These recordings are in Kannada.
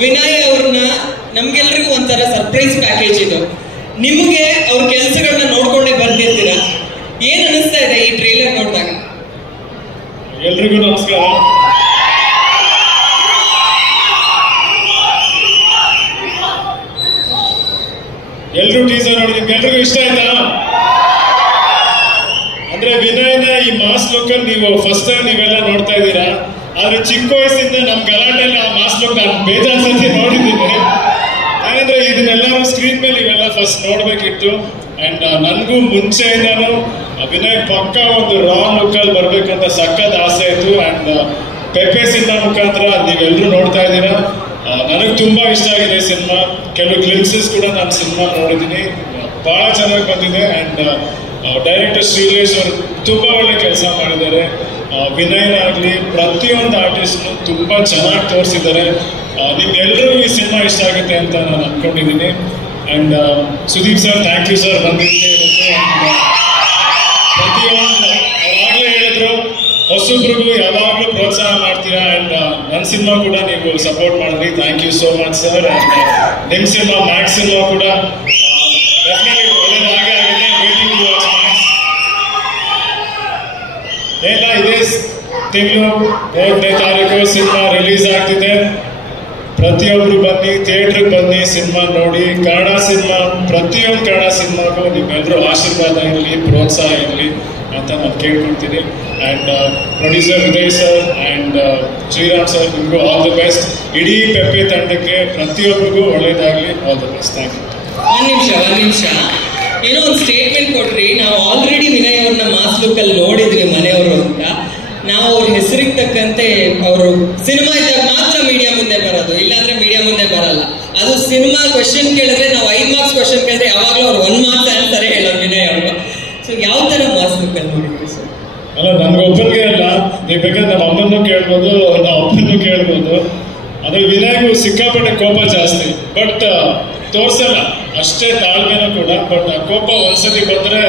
ವಿನಯ್ ಅವ್ರನ್ನ ನಮ್ಗೆಲ್ರಿಗೂ ಒಂಥರ ಸರ್ಪ್ರೈಸ್ ಪ್ಯಾಕೇಜ್ ಇದು. ನಿಮಗೆ ಅವ್ರ ಕೆಲಸಗಳನ್ನ ನೋಡ್ಕೊಂಡೇ ಬರ್ತಿರ್ತೀರಾ, ಏನ್ ಅನಿಸ್ತಾ ಇದೆ ಈ ಟ್ರೇಲರ್ ನೋಡಿದಾಗ? ಎಲ್ರಿಗೂ ನಮಸ್ಕಾರ. ಎಲ್ರು ಟೀಸರ್ ನೋಡಿ, ನಿಮ್ಗೆ ಎಲ್ರಿಗೂ ಇಷ್ಟ ಆಯ್ತಾ? ಅಂದ್ರೆ ವಿನಯ್ನ ಈ ಮಾಸ್ ಲುಕ್ ಅಲ್ಲಿ ನೀವು ಫಸ್ಟ್ ಟೈಮ್ ನೀವೆಲ್ಲ ನೋಡ್ತಾ ಇದ್ದೀರಾ. ಆದ್ರೆ ಚಿಕ್ಕ ವಯಸ್ಸಿಂದ ನಮ್ ಗಲಾಟೆಲ್ಲ ಆ ಮಾಸ್ ಲುಕ್ ನಾನು ಬೇಜಾನ್ ಸತಿ ನೋಡಿದ್ದೀನಿ. ಯಾಕಂದ್ರೆ ಇದನ್ನೆಲ್ಲರೂ ಸ್ಕ್ರೀನ್ ಮೇಲೆ ಇವೆಲ್ಲ ಫಸ್ಟ್ ನೋಡ್ಬೇಕಿತ್ತು. ಅಂಡ್ ನನ್ಗೂ ಮುಂಚೆಯಿಂದಾನು ವಿನಯ್ ಪಕ್ಕ ಒಂದು ರಾ ಲುಕ್ ಅಲ್ಲಿ ಬರ್ಬೇಕಂತ ಸಖತ್ ಆಸೆ ಇತ್ತು. ಅಂಡ್ ಪೆಪ್ಪೆ ಸಿನಿಮಾ ಮುಖಾಂತರ ನೀವೆಲ್ಲರೂ ನೋಡ್ತಾ ಇದ್ದೀರಾ. ನನಗೆ ತುಂಬಾ ಇಷ್ಟ ಆಗಿದೆ ಸಿನಿಮಾ. ಕೆಲವು ಗ್ಲಿಮ್ಸಸ್ ಕೂಡ ನಾನು ಸಿನಿಮಾ ನೋಡಿದ್ದೀನಿ, ಬಹಳ ಚೆನ್ನಾಗಿ ಬಂದಿದೆ. ಅಂಡ್ ಡೈರೆಕ್ಟರ್ ಶ್ರೀಲೇಶ್ ಅವರು ತುಂಬಾ ಒಳ್ಳೆ ಕೆಲಸ ಮಾಡಿದ್ದಾರೆ. ವಿನಯ್ ಆಗಲಿ ಪ್ರತಿಯೊಂದು ಆರ್ಟಿಸ್ಟ್ ತುಂಬಾ ಚೆನ್ನಾಗಿ ತೋರಿಸಿದ್ದಾರೆ. ನಿಮ್ಗೆಲ್ರಿಗೂ ಈ ಸಿನಿಮಾ ಇಷ್ಟ ಆಗುತ್ತೆ ಅಂತ ನಾನು ಅನ್ಕೊಂಡಿದ್ದೀನಿ. And Sudeep sir, thank you sir ಬಂದಿದ್ದೆ. ಪ್ರತಿಯೊಂದು ಯಾವಾಗಲೂ ಹೇಳಿದ್ರು ಹೊಸಬ್ರಿಗೂ ಯಾವಾಗಲೂ ಪ್ರೋತ್ಸಾಹ ಮಾಡ್ತೀರಾ. ಅಂಡ್ ನನ್ನ ಸಿನಿಮಾ ಕೂಡ ನೀವು ಸಪೋರ್ಟ್ ಮಾಡಿದ್ರಿ, thank you so much sir. And ನಿಮ್ಮ ಸಿನಿಮಾ ಮ್ಯಾಕ್ಸ್ ಸಿನಿಮಾ ಕೂಡ ಡೆಫಿನೆಟ್ಲಿ ಒಳ್ಳೆಯದಾಗೇ ಆಗಿದೆ. Waiting to watch Max. ಎಲ್ಲ ಇದೇ ತಿಂಗಳು 3ನೇ ತಾರೀಕು ಸಿನಿಮಾ ರಿಲೀಸ್ ಆಗ್ತಿದೆ. ಪ್ರತಿಯೊಬ್ರು ಬನ್ನಿ, ಥಿಯೇಟ್ರಿಗೆ ಬನ್ನಿ, ಸಿನಿಮಾ ನೋಡಿ. ಕನ್ನಡ ಸಿನಿಮಾ, ಪ್ರತಿಯೊಂದು ಕನ್ನಡ ಸಿನಿಮಾಗೂ ನಿಮ್ಮೆಲ್ಲರೂ ಆಶೀರ್ವಾದ ಇರಲಿ, ಪ್ರೋತ್ಸಾಹ ಇರಲಿ ಅಂತ ನಾನು ಕೇಳ್ಕೊಳ್ತೀನಿ. And producer Vijay sir and Shriram sir, ನಿಮಗೂ ಆಲ್ ದಿ ಬೆಸ್ಟ್. ಇಡೀ ಪೆಪ್ಪೆ ತಂಡಕ್ಕೆ ಪ್ರತಿಯೊಬ್ಬರಿಗೂ ಒಳ್ಳೇದಾಗಲಿ. All the best. Thank you. ಒಂದ್ ನಿಮಿಷ ಏನೋ ಒಂದು ಸ್ಟೇಟ್ಮೆಂಟ್ ಕೊಟ್ರಿ. ನಾವು ಆಲ್ರೆಡಿ ವಿನಯ್ ಅವ್ರನ್ನ ಮಾಸ್ ಲುಕ್ ಅಲ್ಲಿ ನೋಡಿದ್ವಿ ಮನೆಯವರು ಅಂತ. ನಾವು ಅವ್ರ ಹೆಸರಿಗೆ ತಕ್ಕಂತೆ ಅವರು ಸಿನಿಮಾ ಇದ್ದಾಗ ಮಾತ್ರ ಮೀಡಿಯಾ ಮುಂದೆ ಬರೋದು, ಇಲ್ಲಾಂದ್ರೆ ಮೀಡಿಯಾ ಮುಂದೆ ಬರಲ್ಲ. ಅದು ಸಿನಿಮಾ ಕ್ವಶನ್ ಕೇಳಿದ್ರೆ ನಾವು 5 ಮಾರ್ಕ್ಸ್ ಕ್ವಶನ್ ಕೇಳಿದ್ರೆ ಯಾವಾಗಲೂ ಅವ್ರು 1 ಮಾರ್ಕ್ಸ್ ಆನ್ಸರ್ ಹೇಳೋರು ವಿನಯ್ ಅವರು. ಸೊ ಯಾವ ತರ ಮಾಸ್ ಲುಕ್ ಅಲ್ಲಿ ನೋಡಿದ್ರಿ ಸರ್? ಅಲ್ಲ, ನನ್ಗೊಬ್ಬನಿಗೆ ಅಲ್ಲ, ನೀವು ಬೇಕಾದ್ರೆ ನಮ್ಮ ಅಮ್ಮನೂ ಕೇಳ್ಬೋದು, ನಮ್ಮ ಅಪ್ಪನೂ ಕೇಳ್ಬೋದು. ಅದೇ ವಿನಯ್ಗೂ ಸಿಕ್ಕಾಪಟ್ಟೆ ಕೋಪ ಜಾಸ್ತಿ, ಬಟ್ ತೋರ್ಸಲ್ಲ ಅಷ್ಟೇ ತಾಳ್ಮೆನೂ ಕೂಡ. ಬಟ್ ಆ ಕೋಪ ಒಂದ್ಸತಿ ಬಂದ್ರೆ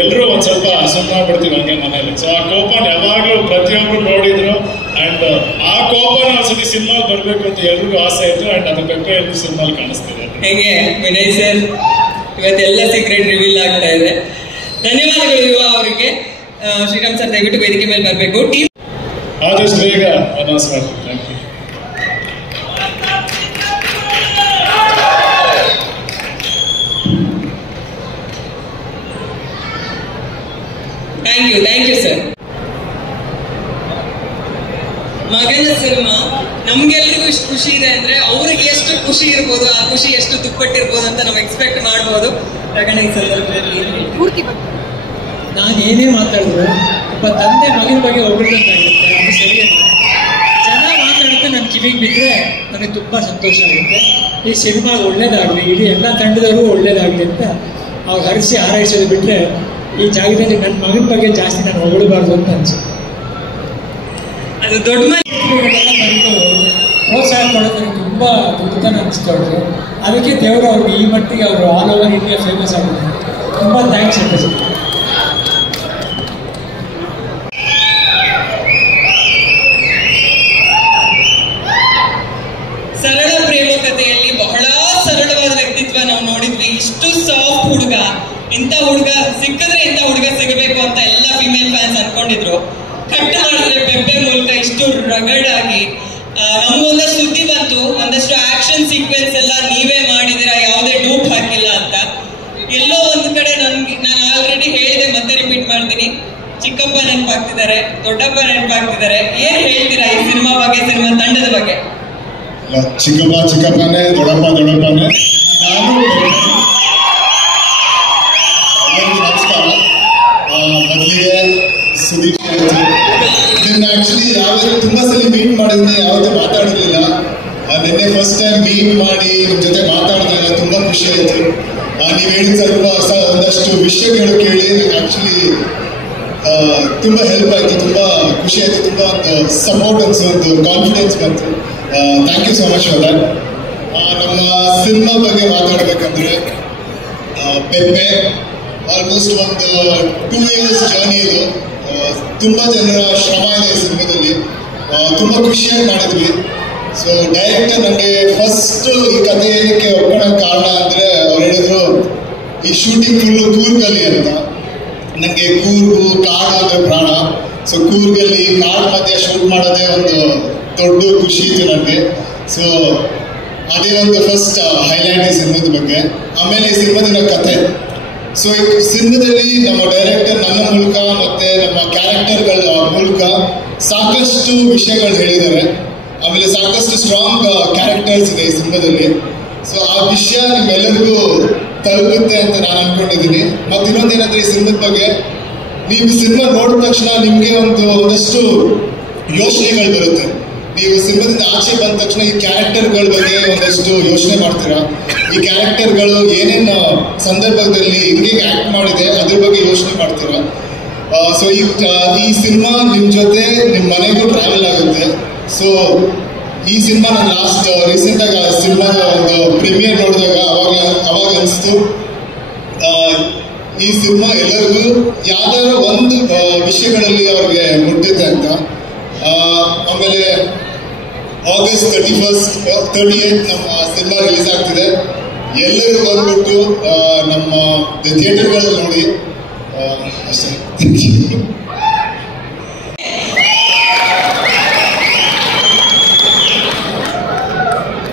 ಎಲ್ಲರೂ ಒಂದ್ ಸ್ವಲ್ಪ ಸುಮ್ಮನಾಗ್ಬಿಡ್ತೀವಿ ಹಂಗೆ ಮನೇಲಿ. ಸೊ ಆ ಕೋಪನ ಯಾವಾಗಲೂ ಪ್ರತಿಯೊಬ್ರು ನೋಡಿದ್ರು. ಅಂಡ್ ಆ ಕೋಪನ ಒಂದ್ಸತಿ ಸಿನಿಮಾ ಬರ್ಬೇಕು ಅಂತ ಎಲ್ರಿಗೂ ಆಸೆ ಇತ್ತು. ಅಂಡ್ ಅದು ಪೆಪ್ಪೆ ಸಿನಿಮಾಲ್ ಕಾಣಿಸ್ತಿದೆ. ಹೇಗೆ ವಿನಯ್ ಸರ್ ಇವತ್ತೆಲ್ಲ ಸೀಕ್ರೆಟ್ ರಿವೀಲ್ ಆಗ್ತಾ ಇದೆ. ಧನ್ಯವಾದಗಳು ಯುವ ಅವರಿಗೆ. ಶ್ರೀರಾಮ್ ಸರ್ ದಯವಿಟ್ಟು ವೇದಿಕೆ ಮೇಲೆ ಬರಬೇಕು. ಟೀಮ್ ಆದಷ್ಟು ಬೇಗ ಅನೌನ್ಸ್ ಮಾಡ್ತೀನಿ. Thank you sir. ಮಗನ ಸಿನಿಮಾ ನಮ್ಗೆಲ್ರಿಗೂ ಇಷ್ಟು ಖುಷಿ ಇದೆ ಅಂದ್ರೆ ಅವ್ರಿಗೆ ಎಷ್ಟು ಖುಷಿ ಇರ್ಬೋದು, ಆ ಖುಷಿ ಎಷ್ಟು ದುಪ್ಪಟ್ಟಿರ್ಬೋದು ಅಂತ ನಾವು ಎಕ್ಸ್ಪೆಕ್ಟ್ ಮಾಡ್ಬೋದು. ಈ ಸಂದರ್ಭದಲ್ಲಿ ನಾನು ಏನೇ ಮಾತಾಡಿದ್ರು ಒಬ್ಬ ತಂದೆ ಮಗನ ಬಗ್ಗೆ ಹೊಗಳ್ದಂತಾಗುತ್ತೆ, ಅದು ಸರಿಯಲ್ಲ. ಚೆನ್ನಾಗಿ ಮಾತಾಡುತ್ತೆ, ನನ್ನ ಕಿವಿಗೆ ಬಿದ್ದರೆ ನನಗೆ ತುಂಬ ಸಂತೋಷ ಆಗುತ್ತೆ. ಈ ಸಿನಿಮಾ ಒಳ್ಳೇದಾಗಲಿ, ಇಡೀ ಎಲ್ಲ ತಂಡದವರು ಒಳ್ಳೇದಾಗಲಿ ಅಂತ ಅವ್ರು ಹರಿಸಿ ಹಾರೈಸೋದು ಬಿಟ್ಟರೆ ಈ ಜಾಗದಲ್ಲಿ ನನ್ನ ಮಗನ ಬಗ್ಗೆ ಜಾಸ್ತಿ ನಾನು ಹೊಗಳಬಾರ್ದು ಅಂತ ಅನ್ಸುತ್ತೆ. ಅದು ದೊಡ್ಡ ಬಂದು ಪ್ರೋತ್ಸಾಹ ಕೊಡೋದು ನನಗೆ ತುಂಬ ದುಃಖನ ಅನಿಸ್ತಾವ್ರು. ಅದಕ್ಕೆ ದೇವರು ಅವ್ರಿಗೆ ಈ ಮಟ್ಟಿಗೆ ಅವರು ಆಲ್ ಓವರ್ ಇಂಡಿಯಾ ಫೇಮಸ್ ಆಗಿದ್ದಾರೆ. ತುಂಬ ಥ್ಯಾಂಕ್ಸ್ ಅಂತ ಸರ್. ಸರಳ ಪ್ರೇಮ ಕಥೆಯಲ್ಲಿ ಬಹಳ ಸರಳವಾದ ವ್ಯಕ್ತಿತ್ವ ನಾವು ನೋಡಿದ್ವಿ. ಇಷ್ಟು ಸಾಫ್ಟ್ ಹುಡುಗ, ಇಂಥ ಹುಡುಗ ಸಿಕ್ಕಿದ್ರೆ ಇಂಥ ಹುಡುಗ ಸಿಗಬೇಕು ಅಂತ ಎಲ್ಲ ಫಿಮೇಲ್ ಫ್ಯಾನ್ಸ್ ಅನ್ಕೊಂಡಿದ್ರು. ಕಟ್ ಮಾಡಿದ್ರೆ ಪೆಪ್ಪೆ ಮೂಲಕ ಇಷ್ಟು ರಗಡ್ ಆಗಿ ನಮ್ಗೊಂದಷ್ಟು ಸುದ್ದಿ ಬಂತು, ಒಂದಷ್ಟು ಆಕ್ಷನ್ ಸೀಕ್ವೆನ್ಸ್ ಎಲ್ಲ ನೀವೇ ಮಾಡಿದಿರಾ, ಯಾವುದೇ ಡೂಪ್ ಹಾಕಿಲ್ಲ ಅಂತ. ಎಲ್ಲೋ ಒಂದು ಕಡೆ ನಾನು ಆಲ್ರೆಡಿ ಹೇಳಿದೆ, ಮತ್ತೆ ರಿಪೀಟ್ ಮಾಡ್ತೀನಿ, ಚಿಕ್ಕಪ್ಪ ನೆನಪಾಗ್ತಿದ್ದಾರೆ, ದೊಡ್ಡಪ್ಪ ನೆನಪಾಗ್ತಿದ್ದಾರೆ. ಏನ್ ಹೇಳ್ತೀರಾ ಈ ಸಿನಿಮಾ ಬಗ್ಗೆ, ಸಿನಿಮಾ ತಂಡದ ಬಗ್ಗೆ? ಚಿಕ್ಕಪ್ಪನೇ, ದೊಡ್ಡಪ್ಪನೇ. ನಾನು ನಮಸ್ಕಾರ. ಮೊದಲಿಗೆ ಸುದೀಪ್ ಇದನ್ನ ಆಕ್ಚುಲಿ ಯಾವ್ದು ತುಂಬಾ ಸಲ ಮೀಟ್ ಮಾಡಿದ್ರೆ ಯಾವತ್ತೂ ಮಾತಾಡಿರ್ಲಿಲ್ಲ. ನಿನ್ನೆ ಫಸ್ಟ್ ಟೈಮ್ ಮೀಟ್ ಮಾಡಿ ನಿಮ್ ಜೊತೆ ಮಾತಾಡಿದಾಗ ತುಂಬಾ ಖುಷಿ ಆಯ್ತು. ನೀವು ಹೇಳಿದ ಒಂದಷ್ಟು ವಿಷಯಗಳು ಕೇಳಿ ನಂಗೆ ಆಕ್ಚುಲಿ ತುಂಬಾ ಹೆಲ್ಪ್ ಆಯ್ತು, ತುಂಬಾ ಖುಷಿ ಆಯ್ತು, ತುಂಬಾ ಒಂದು ಸಪೋರ್ಟ್ ಅನ್ಸೋ, ಒಂದು ಕಾನ್ಫಿಡೆನ್ಸ್ ಬಂತು. Thank you so much for that. ನಮ್ಮ ಸಿನಿಮಾ ಬಗ್ಗೆ ಮಾತಾಡ್ಬೇಕಂದ್ರೆ ಪೆಪ್ಪೆ ಆಲ್ಮೋಸ್ಟ್ ಒಂದು 2 years ಜರ್ನಿ ಇದು. ತುಂಬಾ ಜನರ ಶ್ರಮ ಇದೆ ಈ ಸಿನಿಮಾದಲ್ಲಿ. ತುಂಬಾ ಖುಷಿಯಾಗಿ ಮಾಡಿದ್ವಿ. ಸೊ ಡೈರೆಕ್ಟರ್ ನನಗೆ ಫಸ್ಟ್ ಈ ಕಥೆ ಏನಕ್ಕೆ ಒಪ್ಕೊಳ್ಳೋಕೆ ಕಾರಣ ಅಂದರೆ ಅವ್ರು ಹೇಳಿದ್ರು ಈ ಶೂಟಿಂಗ್ ಫುಲ್ಲು ಕೂರ್ಗಲ್ಲಿ ಅಂತ. ನನಗೆ ಕೂರ್ಗು ಕಾಡು ಅಂದರೆ ಪ್ರಾಣ. ಸೊ ಕೂರ್ಗಲ್ಲಿ ಕಾಡು ಮಧ್ಯೆ ಶೂಟ್ ಮಾಡೋದೇ ಒಂದು ದೊಡ್ಡ ಖುಷಿ ಇತ್ತು ನನಗೆ. ಸೊ ಅದೇ ಒಂದು ಫಸ್ಟ್ ಹೈಲೈಟ್ ಈ ಸಿನಿಮಾದ ಬಗ್ಗೆ. ಆಮೇಲೆ ಈ ಸಿನಿಮಾದ ಕಥೆ. ಸೊ ಈ ಸಿನಿಮಾದಲ್ಲಿ ನಮ್ಮ ಡೈರೆಕ್ಟರ್ ನನ್ನ ಮೂಲಕ ಮತ್ತೆ ನಮ್ಮ ಕ್ಯಾರೆಕ್ಟರ್ಗಳ ಮೂಲಕ ಸಾಕಷ್ಟು ವಿಷಯಗಳು ಹೇಳಿದ್ದಾರೆ. ಆಮೇಲೆ ಸಾಕಷ್ಟು ಸ್ಟ್ರಾಂಗ್ ಕ್ಯಾರೆಕ್ಟರ್ಸ್ ಇದೆ ಈ ಸಿನಿಮಾದಲ್ಲಿ. ಸೊ ಆ ವಿಷಯ ನಿಮ್ಮೆಲ್ಲರಿಗೂ ತಲುಪುತ್ತೆ ಅಂತ ನಾನು ಅನ್ಕೊಂಡಿದ್ದೀನಿ. ಮತ್ತೆ ಇನ್ನೊಂದೇನಂದ್ರೆ ಈ ಸಿನಿಮಾದ ಬಗ್ಗೆ ನೀವು ಸಿನಿಮಾ ನೋಡಿದ ತಕ್ಷಣ ನಿಮಗೆ ಒಂದಷ್ಟು ಯೋಚನೆಗಳು ಬರುತ್ತೆ. ನೀವು ಸಿನಿಮಾದಿಂದ ಆಚೆ ಬಂದ ತಕ್ಷಣ ಈ ಕ್ಯಾರೆಕ್ಟರ್ಗಳ ಬಗ್ಗೆ ಒಂದಷ್ಟು ಯೋಚನೆ ಮಾಡ್ತೀರಾ. ಈ ಕ್ಯಾರೆಕ್ಟರ್ಗಳು ಏನೇನು ಸಂದರ್ಭದಲ್ಲಿ ಹಿಂಗೆ ಆಕ್ಟ್ ಮಾಡಿದೆ ಅದ್ರ ಬಗ್ಗೆ ಯೋಚನೆ ಮಾಡ್ತೀರಾ. ಸೊ ಈ ಸಿನಿಮಾ ನಿಮ್ಮ ಜೊತೆ ನಿಮ್ಮ ಮನೆಗೂ ಟ್ರಾವೆಲ್ ಆಗುತ್ತೆ. ಸೊ ಈ ಸಿನಿಮಾ ನಾನು ಲಾಸ್ಟ್ ರೀಸೆಂಟಾಗಿ ಆ ಸಿನಿಮಾದ ಒಂದು ಪ್ರೀಮಿಯರ್ ನೋಡಿದಾಗ ಅವಾಗ ಅನಿಸ್ತು ಈ ಸಿನಿಮಾ ಎಲ್ಲರಿಗೂ ಯಾವ್ದಾದ್ರು ಒಂದು ವಿಷಯಗಳಲ್ಲಿ ಅವ್ರಿಗೆ ಮುಟ್ಟಿದೆ ಅಂತ. ಆಮೇಲೆ August 38 ನಮ್ಮ ಸಿನಿಮಾ ರಿಲೀಸ್ ಆಗ್ತಿದೆ. ಎಲ್ಲರೂ ಬಂದ್ಬಿಟ್ಟು ನಮ್ಮ ಥಿಯೇಟರ್ಗಳಲ್ಲಿ ನೋಡಿ ಅಷ್ಟೇ.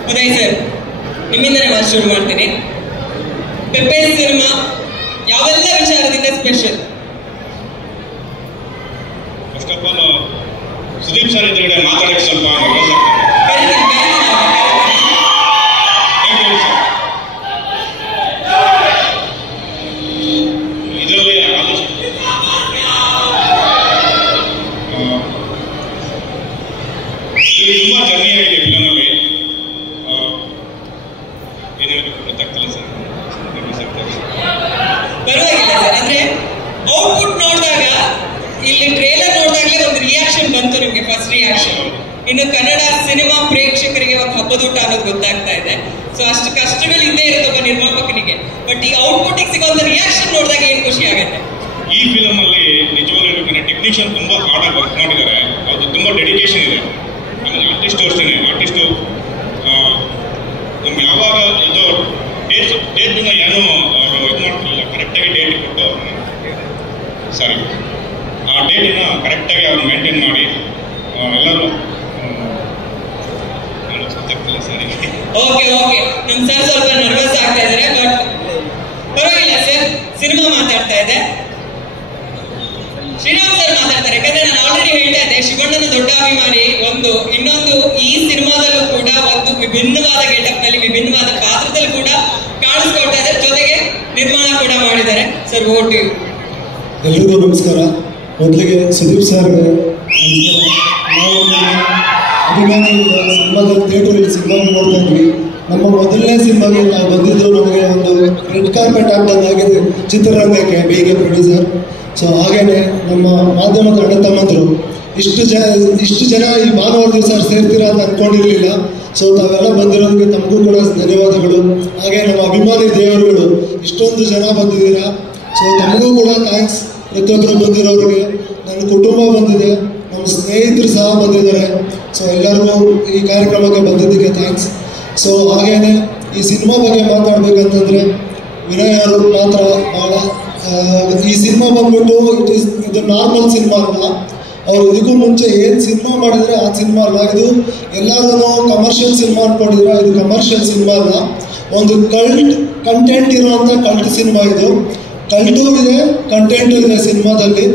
ಉದಯ್ ಸರ್, ನಿಮ್ಮಿಂದನೇ ಮಾತು ಶುರು ಮಾಡ್ತೀನಿ. ಪೆಪ್ಪೆ ಸಿನಿಮಾ ಯಾವೆಲ್ಲ ವಿಚಾರದಿಂದ special? First of all Sudeep sir ಎದುರುಗಡೆ ಮಾತಾಡಕ್ಕೆ ಸ್ವಲ್ಪ ಇದರಲ್ಲಿ ತುಂಬಾ ಜರ್ನಿ ಆಗಿದೆ ಫಿಲಮಲ್ಲಿ. ಏನೇನು ಗೊತ್ತಾಗ್ತಿಲ್ಲ ಸರ್. ಪರವಾಗಿಲ್ಲ ಸರ್. ಅಂದ್ರೆ ಔಟ್ಪುಟ್ ನೋಡಿದಾಗ ಇಲ್ಲಿ ಟ್ರೇಲರ್ ನೋಡಿದಾಗಲೇ ಒಂದು ರಿಯಾಕ್ಷನ್ ಬಂತು ನಿಮ್ಗೆ, ಫಸ್ಟ್ ರಿಯಾಕ್ಷನ್. ಇನ್ನು ಕನ್ನಡ ಸಿನಿಮಾ ಪ್ರೇಕ್ಷಕರಿಗೆ ಒಂದು ಹಬ್ಬದೂಟ ಅನ್ನೋದು ಗೊತ್ತಾಗ್ತಾ ಇದೆ. ಸೊ ಅಷ್ಟು ಕಷ್ಟಗಳು ಇದ್ದೇ ಇರುತ್ತೆ ಒಬ್ಬ ನಿರ್ಮಾಪಕನಿಗೆ. ಬಟ್ ಈ ಔಟ್ಪುಟ್ ಸಿಗೋ ಒಂದು ರಿಯಾಕ್ಷನ್ ನೋಡಿದಾಗ ಏನ್ ಖುಷಿ ಆಗುತ್ತೆ. ಈ ಫಿಲಮ್ ಅಲ್ಲಿ ನಿಜವಾಗ್ಲೂ ಹೇಳ್ಬೇಕಂದ್ರೆ ಟೆಕ್ನಿಷಿಯನ್ ತುಂಬಾ ಹಾರ್ಡ್ ಆಗಿ ವರ್ಕ್ ಮಾಡಿದ್ದಾರೆ. ಅದು ತುಂಬಾ ಡೆಡಿಕೇಶನ್ ಇದೆ. ಆಮೇಲೆ ಆರ್ಟಿಸ್ಟ್ ಅಷ್ಟೇ. ಆರ್ಟಿಸ್ಟ್ ನಮ್ಗೆ ಯಾವಾಗ ಇದು ಡೇಟ್ನ ಏನೂ ಇದು ಮಾಡ್ತಿರಲಿಲ್ಲ. ಕರೆಕ್ಟಾಗಿ ಡೇಟ್ ಕೊಟ್ಟು ಸಾರಿ ಆ ಡೇಟನ್ನ ಕರೆಕ್ಟಾಗಿ ಅವ್ರು ಮೇಂಟೈನ್ ಮಾಡಿ ಎಲ್ಲರೂ ಗೊತ್ತಾಗ್ತಿಲ್ಲ ಸರಿ. ಓಕೆ ನಮ್ ಸರ್ ಸ್ವಲ್ಪ ನರ್ವಸ್ ಆಗ್ತಾ ಇದಾರೆ. ಬಟ್ ಪರವಾಗಿಲ್ಲ ಸರ್, ಸಿನಿಮಾ ಮಾತಾಡ್ತಾ ಇದೆ. ಶ್ರೀರಾಮ್ ಸರ್ ಮಾತಾಡ್ತಾರೆ. ಯಾಕಂದ್ರೆ ನಾನು ಆಲ್ರೆಡಿ ಹೇಳ್ತಾ ಇದ್ದೆ, ಶಿವಣ್ಣನ ದೊಡ್ಡ ಅಭಿಮಾನಿ. ಇನ್ನೊಂದು ಈ ಸಿನಿಮಾದಲ್ಲೂ ಕೂಡ ಒಂದು ವಿಭಿನ್ನವಾದ ಗೆಟಪ್ ನಲ್ಲಿ ವಿಭಿನ್ನವಾದ ಪಾತ್ರದಲ್ಲಿ ಕೂಡ ಕಾಣಿಸ್ಕೊಳ್ತಾ ಇದ್ದಾರೆ. ಜೊತೆಗೆ ನಿರ್ಮಾಣ ಕೂಡ ಮಾಡಿದ್ದಾರೆ. ಸರ್ ಓಟ್ ಯು. ಎಲ್ರಿಗೂ ನಮಸ್ಕಾರ. ಮೊದಲಿಗೆ ಸುದೀಪ್ ಸರ್ಗೆ ನಾವು ಅಭಿಮಾನಿ ಸಿನಿಮಾದ ಥಿಯೇಟರಲ್ಲಿ ಸಿನಿಮಾ ನೋಡ್ತಾ ಇದ್ವಿ. ನಮ್ಮ ಮೊದಲನೇ ಸಿನಿಮಾಗೆ ನಾವು ಬಂದಿದ್ದು ನಮಗೆ ಒಂದು ರೆಡ್ ಕಾರ್ಪೆಟ್ ಆಗ್ತಂದಾಗಿದೆ ಚಿತ್ರರಂಗಕ್ಕೆ ಬೇಗ ಪ್ರೊಡ್ಯೂಸರ್. ಸೊ ಹಾಗೇನೆ ನಮ್ಮ ಮಾಧ್ಯಮದ ಅಣ್ಣ ತಮ್ಮಂದರು ಇಷ್ಟು ಜನ ಈ ಭಾನುವಾರ ದಿವಸ ಸೇರ್ತೀರಾ ಅಂತ ಅಂದ್ಕೊಂಡಿರಲಿಲ್ಲ. ಸೊ ತಾವೆಲ್ಲ ಬಂದಿರೋದಕ್ಕೆ ತಮಗೂ ಕೂಡ ಧನ್ಯವಾದಗಳು. ಹಾಗೆ ನಮ್ಮ ಅಭಿಮಾನಿ ದೇವರುಗಳು ಇಷ್ಟೊಂದು ಜನ ಬಂದಿದ್ದೀರಾ. ಸೊ ತಮಗೂ ಕೂಡ ಥ್ಯಾಂಕ್ಸ್. ಪ್ರತಿಯೊಬ್ಬರು ಬಂದಿರೋರಿಗೆ ನನ್ನ ಕುಟುಂಬ ಬಂದಿದೆ, ನಮ್ಮ ಸ್ನೇಹಿತರು ಸಹ ಬಂದಿದ್ದಾರೆ. ಸೊ ಎಲ್ಲರಿಗೂ ಈ ಕಾರ್ಯಕ್ರಮಕ್ಕೆ ಬಂದಿದ್ದಕ್ಕೆ ಥ್ಯಾಂಕ್ಸ್. ಸೊ ಹಾಗೇನೆ ಈ ಸಿನಿಮಾ ಬಗ್ಗೆ ಮಾತಾಡ್ಬೇಕಂತಂದರೆ ವಿನಯ್ ಅವರು ಮಾತ್ರ ಭಾಳ ಈ ಸಿನಿಮಾ ಬಂದ್ಬಿಟ್ಟು ಇದು ನಾರ್ಮಲ್ ಸಿನಿಮಾ ಅಲ್ಲ. ಅವರು ಇದಕ್ಕೂ ಮುಂಚೆ ಏನು ಸಿನಿಮಾ ಮಾಡಿದರೆ ಆ ಸಿನಿಮಾ ಅಲ್ಲ. ಇದು ಎಲ್ಲರೂ ಕಮರ್ಷಿಯಲ್ ಸಿನಿಮಾ ಅಂದ್ಕೊಂಡಿದ್ರೆ ಇದು ಕಮರ್ಷಿಯಲ್ ಸಿನಿಮಾ ಅಲ್ಲ. ಒಂದು ಕಂಟೆಂಟ್ ಇರುವಂಥ ಕಲ್ಟ್ ಸಿನಿಮಾ ಇದು. ಕಲ್ಟೂ ಇದೆ, ಕಂಟೆಂಟು ಇದೆ ಸಿನಿಮಾದಲ್ಲಿ.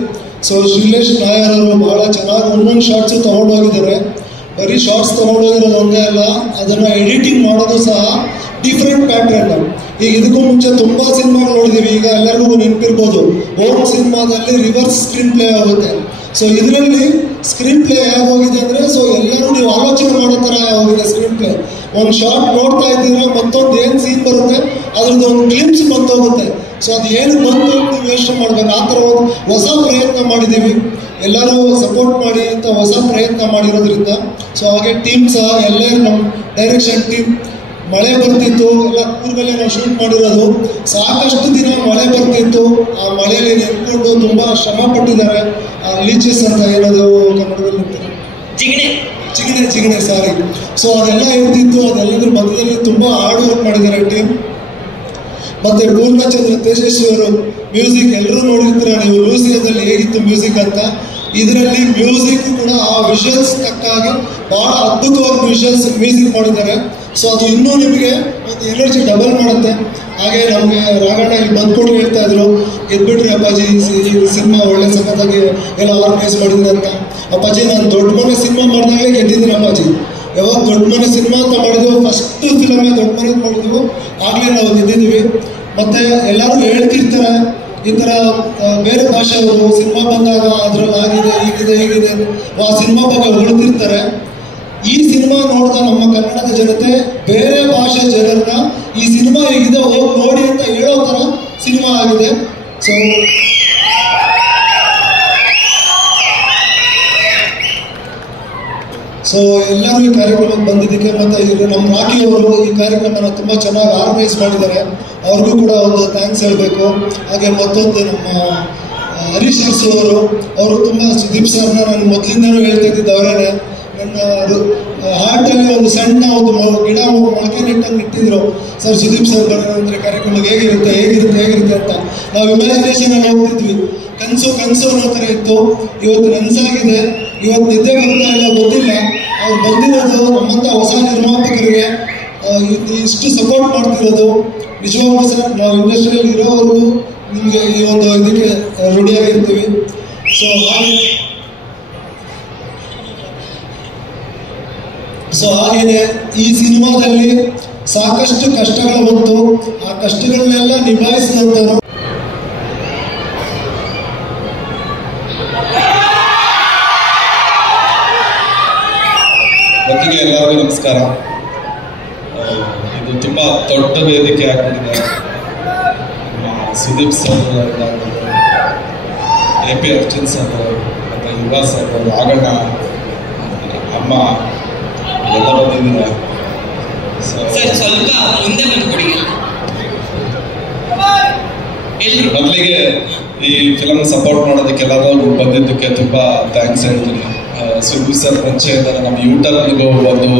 ಸೊ ಶ್ರೀಲೇಶ್ ನಾಯರ್ ಅವರು ಭಾಳ ಚೆನ್ನಾಗಿ ಒಂದೊಂದು ಶಾರ್ಟ್ಸು ತೊಗೊಂಡೋಗಿದ್ದಾರೆ. ಬರೀ ಶಾರ್ಟ್ಸ್ ತೊಗೊಂಡೋಗಿರೋದು ಒಂದೇ ಅಲ್ಲ, ಅದನ್ನು ಎಡಿಟಿಂಗ್ ಮಾಡೋದು ಸಹ ಡಿಫ್ರೆಂಟ್ ಪ್ಯಾಟ್ರನ್. ಈಗ ಇದಕ್ಕೂ ಮುಂಚೆ ತುಂಬ ಸಿನಿಮಾಗಳು ನೋಡಿದ್ದೀವಿ. ಈಗ ಎಲ್ಲರಿಗೂ ನೆನಪಿರ್ಬೋದು, ಓಮ್ ಸಿನಿಮಾದಲ್ಲಿ ರಿವರ್ಸ್ ಸ್ಕ್ರೀನ್ ಪ್ಲೇ ಆಗುತ್ತೆ. ಸೊ ಇದರಲ್ಲಿ ಸ್ಕ್ರೀನ್ ಪ್ಲೇ ಹೇಗೋಗಿದೆ ಅಂದರೆ, ಸೊ ಎಲ್ಲರೂ ನೀವು ಆಲೋಚನೆ ಮಾಡೋ ಥರ ಹೋಗಿದೆ ಸ್ಕ್ರೀನ್ ಪ್ಲೇ. ಒಂದು ಶಾರ್ಟ್ ನೋಡ್ತಾ ಇದ್ದೀರಾ, ಮತ್ತೊಂದು ಏನು ಸೀನ್ ಬರುತ್ತೆ ಅದ್ರದ್ದು ಒಂದು ಕ್ಲಿಪ್ಸ್ ಬಂದೋಗುತ್ತೆ. ಸೊ ಅದು ಏನು ಬಂತು ಅಂತ ನೀವು ಯೋಚನೆ ಮಾಡಬೇಕು. ಆ ಥರ ಒಂದು ಹೊಸ ಪ್ರಯತ್ನ ಮಾಡಿದ್ದೀವಿ. ಎಲ್ಲರೂ ಸಪೋರ್ಟ್ ಮಾಡಿ ಅಂತ ಹೊಸ ಪ್ರಯತ್ನ ಮಾಡಿರೋದ್ರಿಂದ. ಸೊ ಹಾಗೆ ಟೀಮ್ ಸಹ ಎಲ್ಲರೂ ನಮ್ಮ ಡೈರೆಕ್ಷನ್ ಟೀಮ್. ಮಳೆ ಬರ್ತಿತ್ತು, ಎಲ್ಲ ಕೂರ್ಗಲ್ಲೇ ನಾವು ಶೂಟ್ ಮಾಡಿರೋದು. ಸಾಕಷ್ಟು ದಿನ ಮಳೆ ಬರ್ತಿತ್ತು. ಆ ಮಳೆಯಲ್ಲಿ ನೆನ್ಕೊಂಡು ತುಂಬ ಶ್ರಮ ಪಟ್ಟಿದ್ದಾರೆ. ಲೀಚಸ್ ಅಂತ ಏನದು ಕನ್ನಡದಲ್ಲಿ ಜಿಗಣೆ ಚಿಗಣೆ ಸಾರಿ. ಸೊ ಅದೆಲ್ಲ ಇರ್ತಿತ್ತು, ಅದೆಲ್ಲದ್ರ ಮಧ್ಯದಲ್ಲಿ ತುಂಬ ಹಾರ್ಡ್ ವರ್ಕ್ ಮಾಡಿದ್ದಾರೆ ಟೀಮ್. ಮತ್ತೆ ಪೂರ್ಣಚಂದ್ರ ತೇಜಸ್ವಿ ಅವರು ಮ್ಯೂಸಿಕ್ ಎಲ್ಲರೂ ನೋಡಿರ್ತೀರ ನೀವು ಲೂಸಿಯಾದಲ್ಲಿ ಹೇಗಿತ್ತು ಮ್ಯೂಸಿಕ್ ಅಂತ. ಇದರಲ್ಲಿ ಮ್ಯೂಸಿಕ್ ಕೂಡ ಆ ವಿಷನ್ಸ್ ತಕ್ಕಾಗಿ ಬಹಳ ಅದ್ಭುತವಾಗಿ ವಿಷನ್ಸ್ ಮ್ಯೂಸಿಕ್ ಮಾಡಿದ್ದಾರೆ. ಸೊ ಅದು ಇನ್ನೂ ನಿಮಗೆ ಒಂದು ಎನರ್ಜಿ ಡಬಲ್ ಮಾಡುತ್ತೆ. ಹಾಗೆ ನಮಗೆ ರಾಘಣ್ಣ ಇಲ್ಲಿ ಬಂದ್ಕೊಂಡು ಹೇಳ್ತಾ ಇದ್ರು, ಗೆದ್ಬಿಟ್ರಿ ಅಪ್ಪಾಜಿ ಈ ಸಿನಿಮಾ ಒಳ್ಳೆ ಸಖತ್ತಾಗಿ ಎಲ್ಲ ಆರ್ಗನೈಸ್ ಮಾಡಿದ್ರಿ ಅಂತ. ಅಪ್ಪಾಜಿ ನಾನು ದೊಡ್ಡ ಮನೆ ಸಿನಿಮಾ ಮಾಡಿದಾಗಲೇ ಗೆದ್ದಿದ್ದೀನಿ ಅಪ್ಪಾಜಿ. ಯಾವಾಗ ದೊಡ್ಡ ಮನೆ ಸಿನಿಮಾ ಅಂತ ಮಾಡಿದ್ವು, ಫಸ್ಟ್ ಫಿಲಮೇ ದೊಡ್ಡ ಮನೆ ಮಾಡಿದ್ವು, ಆಗಲೇ ನಾವು ಗೆದ್ದಿದ್ದೀವಿ. ಮತ್ತೆ ಎಲ್ಲರೂ ಹೇಳ್ತಿರ್ತಾರೆ ಈ ಥರ ಬೇರೆ ಭಾಷೆಯವರು ಸಿನಿಮಾ ಬಂದಾಗ ಅದ್ರಲ್ಲಿ ಆಗಿದೆ ಹೀಗಿದೆ ಆ ಸಿನಿಮಾ ಬಗ್ಗೆ ಹೊಳ್ತಿರ್ತಾರೆ. ಈ ಸಿನಿಮಾ ನೋಡಿದ ನಮ್ಮ ಕನ್ನಡದ ಜನತೆ ಬೇರೆ ಭಾಷೆ ಜನರನ್ನ ಈ ಸಿನಿಮಾ ಹೇಗಿದೆ ಹೋಗಿ ನೋಡಿ ಅಂತ ಹೇಳೋ ಥರ ಸಿನಿಮಾ ಆಗಿದೆ. ಸೊ ಎಲ್ಲರೂ ಈ ಕಾರ್ಯಕ್ರಮಕ್ಕೆ ಬಂದಿದ್ದಕ್ಕೆ ಮತ್ತೆ ನಮ್ಮ ರಾಕಿ ಅವರು ಈ ಕಾರ್ಯಕ್ರಮನ ತುಂಬ ಚೆನ್ನಾಗಿ ಆರ್ಗನೈಸ್ ಮಾಡಿದ್ದಾರೆ. ಅವ್ರಿಗೂ ಕೂಡ ಒಂದು ಥ್ಯಾಂಕ್ಸ್ ಹೇಳಬೇಕು. ಹಾಗೆ ಮತ್ತೊಂದು ನಮ್ಮ ಹರೀಶ್ ಅರಸು ಅವರು ತುಂಬ ಸುದೀಪ್ ಸರ್ನ ನಾನು ಮೊದಲಿಂದನೂ ಹೇಳ್ತಾ ಇದ್ದಿದ್ದು ಅವರೇ. ನನ್ನ ಹಾರ್ಟಲ್ಲಿ ಒಂದು ಸಣ್ಣ ಒಂದು ಗಿಡ ಮೊಳಕೆ ನೆಟ್ಟಂಗೆ ಇಟ್ಟಿದ್ರು. ಸರ್ ಸುದೀಪ್ ಸರ್ ಬರೋದಂದ್ರೆ ಕಾರ್ಯಕ್ರಮಕ್ಕೆ ಹೇಗಿರುತ್ತೆ ಅಂತ ನಾವು ಇಮ್ಯಾಜಿನೇಷನಲ್ಲಿ ಹೋಗ್ತಿದ್ವಿ. ಕನಸು ಅನ್ನೋ ಥರ ಇತ್ತು. ಇವತ್ತು ನನಸಾಗಿದೆ. ಇವತ್ತು ನಿದ್ದೆ ಬರ್ತಾ ಇಲ್ಲ ಗೊತ್ತಿಲ್ಲ. ಅವ್ರು ಬಂದಿರೋದು ನಮ್ಮಂಥ ಹೊಸ ನಿರ್ಮಾಪಕರಿಗೆ ಇಷ್ಟು ಸಪೋರ್ಟ್ ಮಾಡ್ತಿರೋದು ನಿಜವಾಗ್ಲೂ ಸರ್. ನಾವು ಇಂಡಸ್ಟ್ರಿಯಲ್ಲಿ ಇರೋವರು ನಿಮಗೆ ಈ ಒಂದು ಇದಕ್ಕೆ ರೂಢಿಯಾಗಿರ್ತೀವಿ. ಸೊ ಹಾಗೇನೆ ಈ ಸಿನಿಮಾದಲ್ಲಿ ಸಾಕಷ್ಟು ಕಷ್ಟಗಳು ಬಂತು. ಆ ಕಷ್ಟಗಳನ್ನೆಲ್ಲ ನಿಭಾಯಿಸಿದಂಥವ್ರು ಮೊದಲಿಗೆ ಎಲ್ಲರಿಗೂ ನಮಸ್ಕಾರ. ಇದು ತುಂಬ ದೊಡ್ಡ ವೇದಿಕೆ ಆಗ್ಬಿಟ್ಟಿದೆ. Sudeep sir, AP Arjun sir, ಮತ್ತು ಯುವ ಸರ್, ರಾಘಣ್ಣ, ಅಮ್ಮ ಎಲ್ಲ ಬಂದಿದ್ದಾರೆ. ಸರ್ ಸ್ವಲ್ಪ ಮುಂದೆ ಬಂದ್ಬಿಡಿ. ಮೊದಲಿಗೆ ಈ ಫಿಲಮ್ ಸಪೋರ್ಟ್ ಮಾಡೋದಕ್ಕೆ ಎಲ್ಲರೂ ಬಂದಿದ್ದಕ್ಕೆ ತುಂಬ ಥ್ಯಾಂಕ್ಸ್ ಹೇಳ್ತೀನಿ. ಸುದೀಪ್ ಸರ್ ಮುಂಚೆಯಿಂದ ನಮ್ಮ ಯೂಟರ್ನಿಗೂ ಬಂದು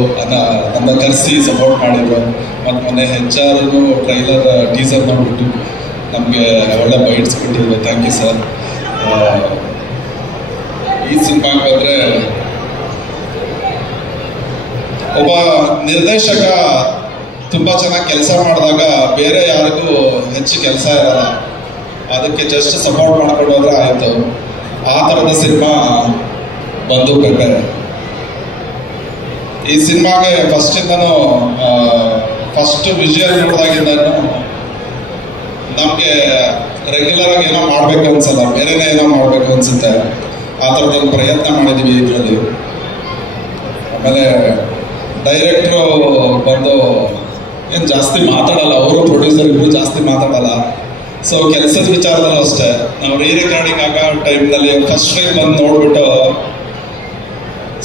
ನಮ್ಮ ಕರೆಸಿ ಸಪೋರ್ಟ್ ಮಾಡಿದ್ರು. ಮತ್ತು ಮೊನ್ನೆ HR ಟ್ರೈಲರ್ ಟೀಸರ್ ಮಾಡಿಬಿಟ್ಟು ನಮಗೆ ಒಳ್ಳೆ ಬೈಟ್ಸ್ ಕೊಟ್ಟಿದ್ರು. Thank you sir. ಈ ಸಿನಿಮಾಗೆ ಬಂದರೆ ಒಬ್ಬ ನಿರ್ದೇಶಕ ತುಂಬ ಚೆನ್ನಾಗಿ ಕೆಲಸ ಮಾಡಿದಾಗ ಬೇರೆ ಯಾರಿಗೂ ಹೆಚ್ಚು ಕೆಲಸ ಇರಲ್ಲ. ಅದಕ್ಕೆ ಜಸ್ಟ್ ಸಪೋರ್ಟ್ ಮಾಡ್ಕೊಂಡು ಹೋದ್ರೆ ಆಯಿತು. ಆ ಥರದ ಸಿನಿಮಾ ಬಂದು ಕಟ್ಟೆ. ಈ ಸಿನಿಮಾಗೆ ಫಸ್ಟಿಂದನೂ ಫಸ್ಟ್ ವಿಜುವಲ್ ನೋಡಿದಾಗಿಂದನೂ ನಮಗೆ ರೆಗ್ಯುಲರ್ ಆಗಿ ಏನೋ ಮಾಡಬೇಕು ಅನ್ಸಲ್ಲ, ಬೇರೆನೇ ಏನೋ ಮಾಡಬೇಕು ಅನ್ಸುತ್ತೆ. ಆ ಥರದೊಂದು ಪ್ರಯತ್ನ ಮಾಡಿದ್ದೀವಿ ಇದರಲ್ಲಿ. ಆಮೇಲೆ ಡೈರೆಕ್ಟ್ರು ಬಂದು ಏನು ಜಾಸ್ತಿ ಮಾತಾಡಲ್ಲ, ಅವರು ಪ್ರೊಡ್ಯೂಸರ್ ಇಬ್ಬರು ಜಾಸ್ತಿ ಮಾತಾಡಲ್ಲ. ಸೊ ಕೆಲಸದ ವಿಚಾರದಲ್ಲೂ ಅಷ್ಟೇ, ನಾವು ರಿಕಾರ್ಡಿಂಗ್ ಆಗೋ ಟೈಮ್ನಲ್ಲಿ ಫಸ್ಟ್ ಟೈಮ್ ಬಂದು ನೋಡ್ಬಿಟ್ಟು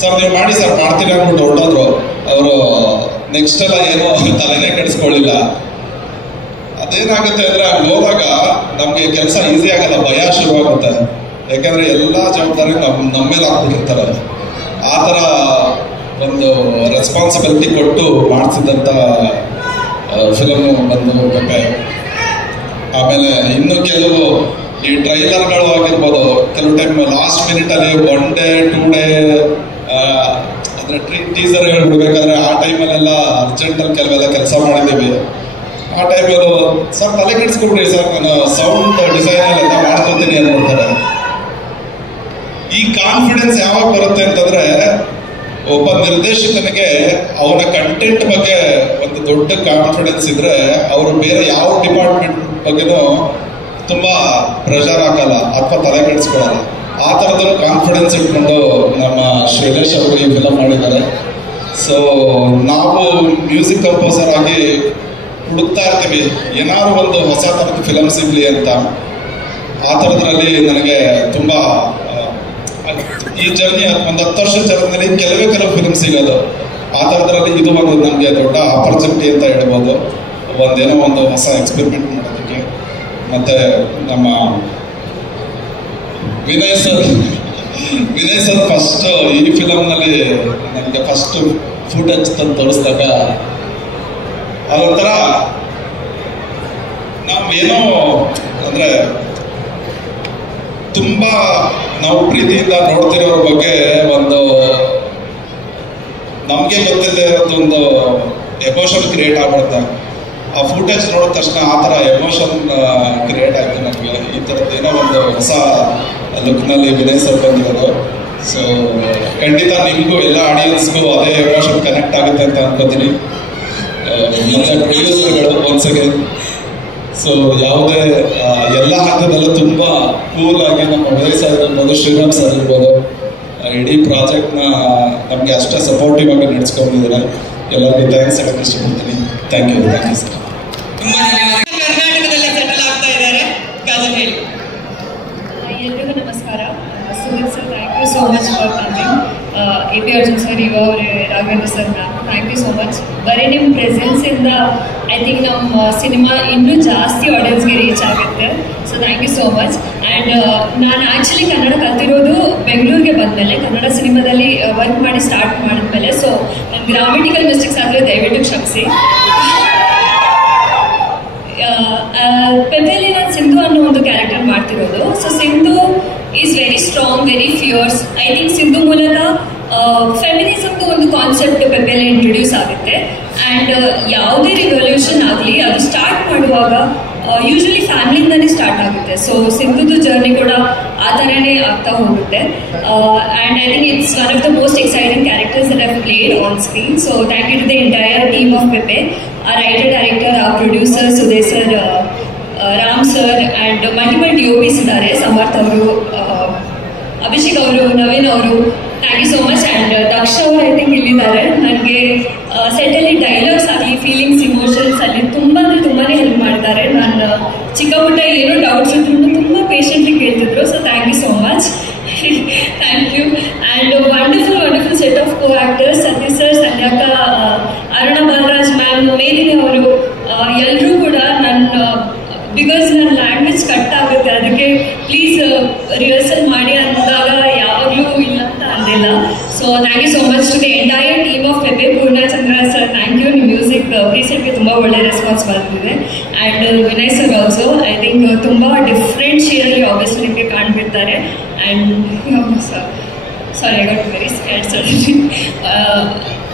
ಸರ್ ನೀವು ಮಾಡಿ ಸರ್ ಮಾಡ್ತೀನಿ ಅಂದ್ಬಿಟ್ಟು ಹೊರಟೋದ್ರು. ಅವರು ನೆಕ್ಸ್ಟ್ ಎಲ್ಲ ಏನೋ ತಲೆನೇ ಕೆಡಿಸ್ಕೊಳ್ಳಿಲ್ಲ. ಅದೇನಾಗುತ್ತೆ ಅಂದರೆ ಅಲ್ಲಿ ಹೋದಾಗ ನಮಗೆ ಕೆಲಸ ಈಸಿ ಆಗಲ್ಲ, ಭಯ ಶುರುವಾಗುತ್ತೆ. ಯಾಕಂದರೆ ಎಲ್ಲ ಜವಾಬ್ದಾರಿ ನಮ್ಮ ಮೇಲೆ ಹಾಕ್ಬಿಟ್ಟಿರ್ತಾರೆ. ಆ ಥರ ಒಂದು ರೆಸ್ಪಾನ್ಸಿಬಿಲಿಟಿ ಕೊಟ್ಟು ಮಾಡಿಸಿದಂಥ ಫಿಲಮು ಬಂದು ಕಪ್ಪೆ. ಆಮೇಲೆ ಇನ್ನು ಕೆಲವು ಈ ಟ್ರೈಲರ್ಗಳು ಆಗಿರ್ಬೋದು, ಕೆಲವು ಟೈಮ್ ಲಾಸ್ಟ್ ಮಿನಿಟಲ್ಲಿ 1 day 2 day ಅಂದರೆ ಟೀಸರ್ ಹೇಳ್ಬಿಡ್ಬೇಕಾದ್ರೆ ಆ ಟೈಮಲ್ಲೆಲ್ಲ ಅರ್ಜೆಂಟಲ್ಲಿ ಕೆಲವೆಲ್ಲ ಕೆಲಸ ಮಾಡಿದ್ದೀವಿ. ಆ ಟೈಮಲ್ಲೂ ಸರ್ ತಲೆ ಕೆಡಿಸ್ಕೊಬಿಡಿ ಸರ್, ನಾನು ಸೌಂಡ್ ಡಿಸೈನಲ್ಲೆಲ್ಲ ಮಾಡ್ಕೊತೀನಿ ಅಂದ್ಬಿಡ್ತಾರೆ. ಈ ಕಾನ್ಫಿಡೆನ್ಸ್ ಯಾವಾಗ ಬರುತ್ತೆ ಅಂತಂದರೆ ಒಬ್ಬ ನಿರ್ದೇಶಕನಿಗೆ ಅವನ ಕಂಟೆಂಟ್ ಬಗ್ಗೆ ಒಂದು ದೊಡ್ಡ ಕಾನ್ಫಿಡೆನ್ಸ್ ಇದ್ರೆ ಅವರು ಬೇರೆ ಯಾವ ಡಿಪಾರ್ಟ್ಮೆಂಟ್ ಬಗ್ಗೆನೂ ತುಂಬ ಪ್ರೆಷರ್ ಹಾಕಲ್ಲ ಅಥವಾ ತಲೆ ಕೆಡಿಸ್ಕೊಳ್ಳಲ್ಲ. ಆ ಥರದ ಕಾನ್ಫಿಡೆನ್ಸ್ ಇಟ್ಕೊಂಡು ನಮ್ಮ ಶೈಲೇಶ್ ಅವರು ಈ ಫಿಲಮ್ ಮಾಡಿದ್ದಾರೆ. ಸೊ ನಾವು ಮ್ಯೂಸಿಕ್ ಕಂಪೋಸರ್ ಆಗಿ ಹುಡುಕ್ತಾ ಇರ್ತೀವಿ ಏನಾದ್ರು ಒಂದು ಹೊಸ ಥರದ ಫಿಲಮ್ ಸಿಗಲಿ ಅಂತ. ಆ ಥರದ್ರಲ್ಲಿ ನನಗೆ ತುಂಬ ಈ ಜರ್ನಿ ಒಂದು 10 ವರ್ಷ ಜರ್ನಿಯಲ್ಲಿ ಕೆಲವು ಫಿಲ್ಮ್ ಸಿಗೋದು. ಆ ಥರದ್ರಲ್ಲಿ ಇದು ಒಂದು ನಮಗೆ ದೊಡ್ಡ ಆಪರ್ಚುನಿಟಿ ಅಂತ ಹೇಳ್ಬೋದು, ಒಂದೇನೋ ಒಂದು ಹೊಸ ಎಕ್ಸ್ಪೆರಿಮೆಂಟ್ ಮಾಡೋದಕ್ಕೆ. ಮತ್ತು ನಮ್ಮ Vinay sir Vinay sir first ಈ ಫಿಲಮ್ ನಲ್ಲಿ ನನಗೆ ಫಸ್ಟ್ ಫುಟೇಜ್ ತಂದು ತೋರಿಸಿದಾಗ ಅದೊಂಥರ ನಾವೇನೋ ಅಂದ್ರೆ ತುಂಬಾ ನಾವು ಪ್ರೀತಿಯಿಂದ ನೋಡ್ತಿರೋರ ಬಗ್ಗೆ ಒಂದು ನಮ್ಗೆ ಗೊತ್ತಿಲ್ಲದೆ ಒಂದು ಎಮೋಷನ್ ಕ್ರಿಯೇಟ್ ಆಗ್ಬಿಡುತ್ತೆ. ಆ ಫುಟೇಜ್ ನೋಡಿದ ತಕ್ಷಣ ಆ ಥರ ಎಮೋಷನ್ ಕ್ರಿಯೇಟ್ ಆಯ್ತು ನಮಗೆ. ಈ ಥರದ್ದು ಏನೋ ಒಂದು ಹೊಸ ಲುಕ್ನಲ್ಲಿ ವಿನಯ್ ಸರ್ ಬಂದಿರೋದು. ಸೊ ಖಂಡಿತ ನಿಮಗೂ ಎಲ್ಲ ಆಡಿಯನ್ಸ್ಗೂ ಅದೇ ಎಮೋಷನ್ ಕನೆಕ್ಟ್ ಆಗುತ್ತೆ ಅಂತ ಅನ್ಕೋತೀನಿ. ಮತ್ತೆ ಪ್ರೊಡ್ಯೂಸರ್ಗಳು ಒನ್ಸ್ ಅಗೇನ್ ಸೊ ಯಾವುದೇ ಎಲ್ಲ ಹಂತದಲ್ಲೂ ತುಂಬಾ ಕೂಲ್ ಆಗಿ ನಮ್ಮ ವಿನಯ್ ಸರ್ ಇರ್ಬೋದು, ಶ್ರೀರಾಮ್ ಸರ್ ಇರ್ಬೋದು, ಇಡೀ ಪ್ರಾಜೆಕ್ಟ್ನ ನಮಗೆ ಅಷ್ಟೇ ಸಪೋರ್ಟಿವ್ ಆಗಿ ನಡೆಸ್ಕೊಂಡಿದ್ದಾರೆ. ಎಲ್ಲರಿಗೂ ಥ್ಯಾಂಕ್ಸ್ ಹೇಳಕ್ಕೆ ಇಷ್ಟಪಡ್ತೀನಿ. Thank you sir. ತುಂಬಾ ಧನ್ಯವಾದ. ಕರ್ನಾಟಕದಲ್ಲೇ ಸೆಟಲ್ ಆಗ್ತಾ ಇದ್ದಾರೆ. ಕಾಜಲ್ ಹೇಳಿ. ಎಲ್ರಿಗೂ ನಮಸ್ಕಾರ. Sudeep sir, thank you so much for coming. AP. Arjun sir, ಇವ ಅವರೇ, Raghavendra sir, ma'am, thank you so much. ಬರೀ ನಿಮ್ಮ ಪ್ರೆಸೆನ್ಸಿಂದ ಐ ಥಿಂಕ್ ನಮ್ಮ ಸಿನಿಮಾ ಇನ್ನೂ ಜಾಸ್ತಿ ಆಡಿಯನ್ಸ್ಗೆ ರೀಚ್ ಆಗುತ್ತೆ. So thank you so much. And ನಾನು ಆ್ಯಕ್ಚುಲಿ ಕನ್ನಡ ಕಲ್ತಿರೋದು ಬೆಂಗಳೂರಿಗೆ ಬಂದಮೇಲೆ, ಕನ್ನಡ ಸಿನಿಮಾದಲ್ಲಿ ವರ್ಕ್ ಮಾಡಿ ಸ್ಟಾರ್ಟ್ ಮಾಡಿದ್ಮೇಲೆ. ಸೊ ನನ್ನ ಗ್ರಾಮೆಟಿಕಲ್ ಮಿಸ್ಟೇಕ್ಸ್ ಆದರೆ ದಯವಿಟ್ಟು ಕ್ಷಮಿಸಿ. ಪೆಪೆಲಿ ನಾನು ಸಿಂಧು ಅನ್ನೋ ಒಂದು ಕ್ಯಾರೆಕ್ಟರ್ ಮಾಡ್ತಿರೋದು. So Sindhu is very strong, very fierce. I think Sindhu ಮೂಲಕ ಫೆಮಿನಿಸಮ್ದು ಒಂದು ಕಾನ್ಸೆಪ್ಟ್ ಪೆಪೆಲಿ ಇಂಟ್ರೊಡ್ಯೂಸ್ ಆಗುತ್ತೆ. ಆ್ಯಂಡ್ ಯಾವುದೇ ರಿವಲ್ಯೂಷನ್ ಆಗಲಿ ಅದು ಸ್ಟಾರ್ಟ್ ಮಾಡುವಾಗ ಯೂಶಲಿ ಫ್ಯಾಮಿಲಿಯಿಂದನೇ ಸ್ಟಾರ್ಟ್ ಆಗುತ್ತೆ. ಸೊ ಸಿಂಧುದು ಜರ್ನಿ ಕೂಡ ಆ ಥರನೇ ಆಗ್ತಾ ಹೋಗುತ್ತೆ. And I think it's one of the most exciting characters that I've played on screen. So thank you to the entire team of Pepe, our writer, director, our producer, Sudesh sir, Ram sir, and multiple DOPs idare, Samarth avaru, Abhishek avaru, Naveen avaru, thank you so much. And Daksha avaru I think illidare. Nange set alli dialogues agli, feelings, emotions alli ತುಂಬಾನೇ ಹೆಲ್ಪ್ ಮಾಡಿದ್ದಾರೆ. ನಾನು ಚಿಕ್ಕ ಪುಟ್ಟ ಏನೋ ಡೌಟ್ಸ್ ಇದ್ರು ತುಂಬಾ ಪೇಷಂಟ್ಲಿ ಕೇಳ್ತಿದ್ರು. So thank you so much. Thank you. And wonderful set of co actors, Satish sir, ಸಂಧ್ಯಾಕ, ಅರುಣ ಬಾಲರಾಜ್ ಮ್ಯಾಮ್, ಮೇದಿನಿ ಅವರು, ಎಲ್ಲರೂ ಕೂಡ ಬಿಕಾಸ್ ನನ್ನ ಲ್ಯಾಂಗ್ವೇಜ್ ಕಟ್ ಆಗುತ್ತೆ, ಅದಕ್ಕೆ ಪ್ಲೀಸ್ ರಿಹರ್ಸಲ್ ಮಾಡಿ ಅಂದಾಗ ಯಾವಾಗಲೂ ಇಲ್ಲ ಅಂತ ಅಂದಿಲ್ಲ. So thank you so much to the entire team of Pepe. Poornachandra sir, thank you. ನಿಮ್ಮ ಮ್ಯೂಸಿಕ್ ಪ್ರೀಸೆಟ್ಗೆ ತುಂಬ ಒಳ್ಳೆ ರೆಸ್ಪಾನ್ಸ್ ಬರ್ತಿದೆ. And Vinay sir also I think ತುಂಬ ಡಿಫ್ರೆಂಟ್ ಶೇರಲ್ಲಿ ಆಬ್ವಿಯಸ್ಲಿ ನಿಮಗೆ ಕಾಣ್ಬಿಡ್ತಾರೆ. And sorry, I got very scared suddenly.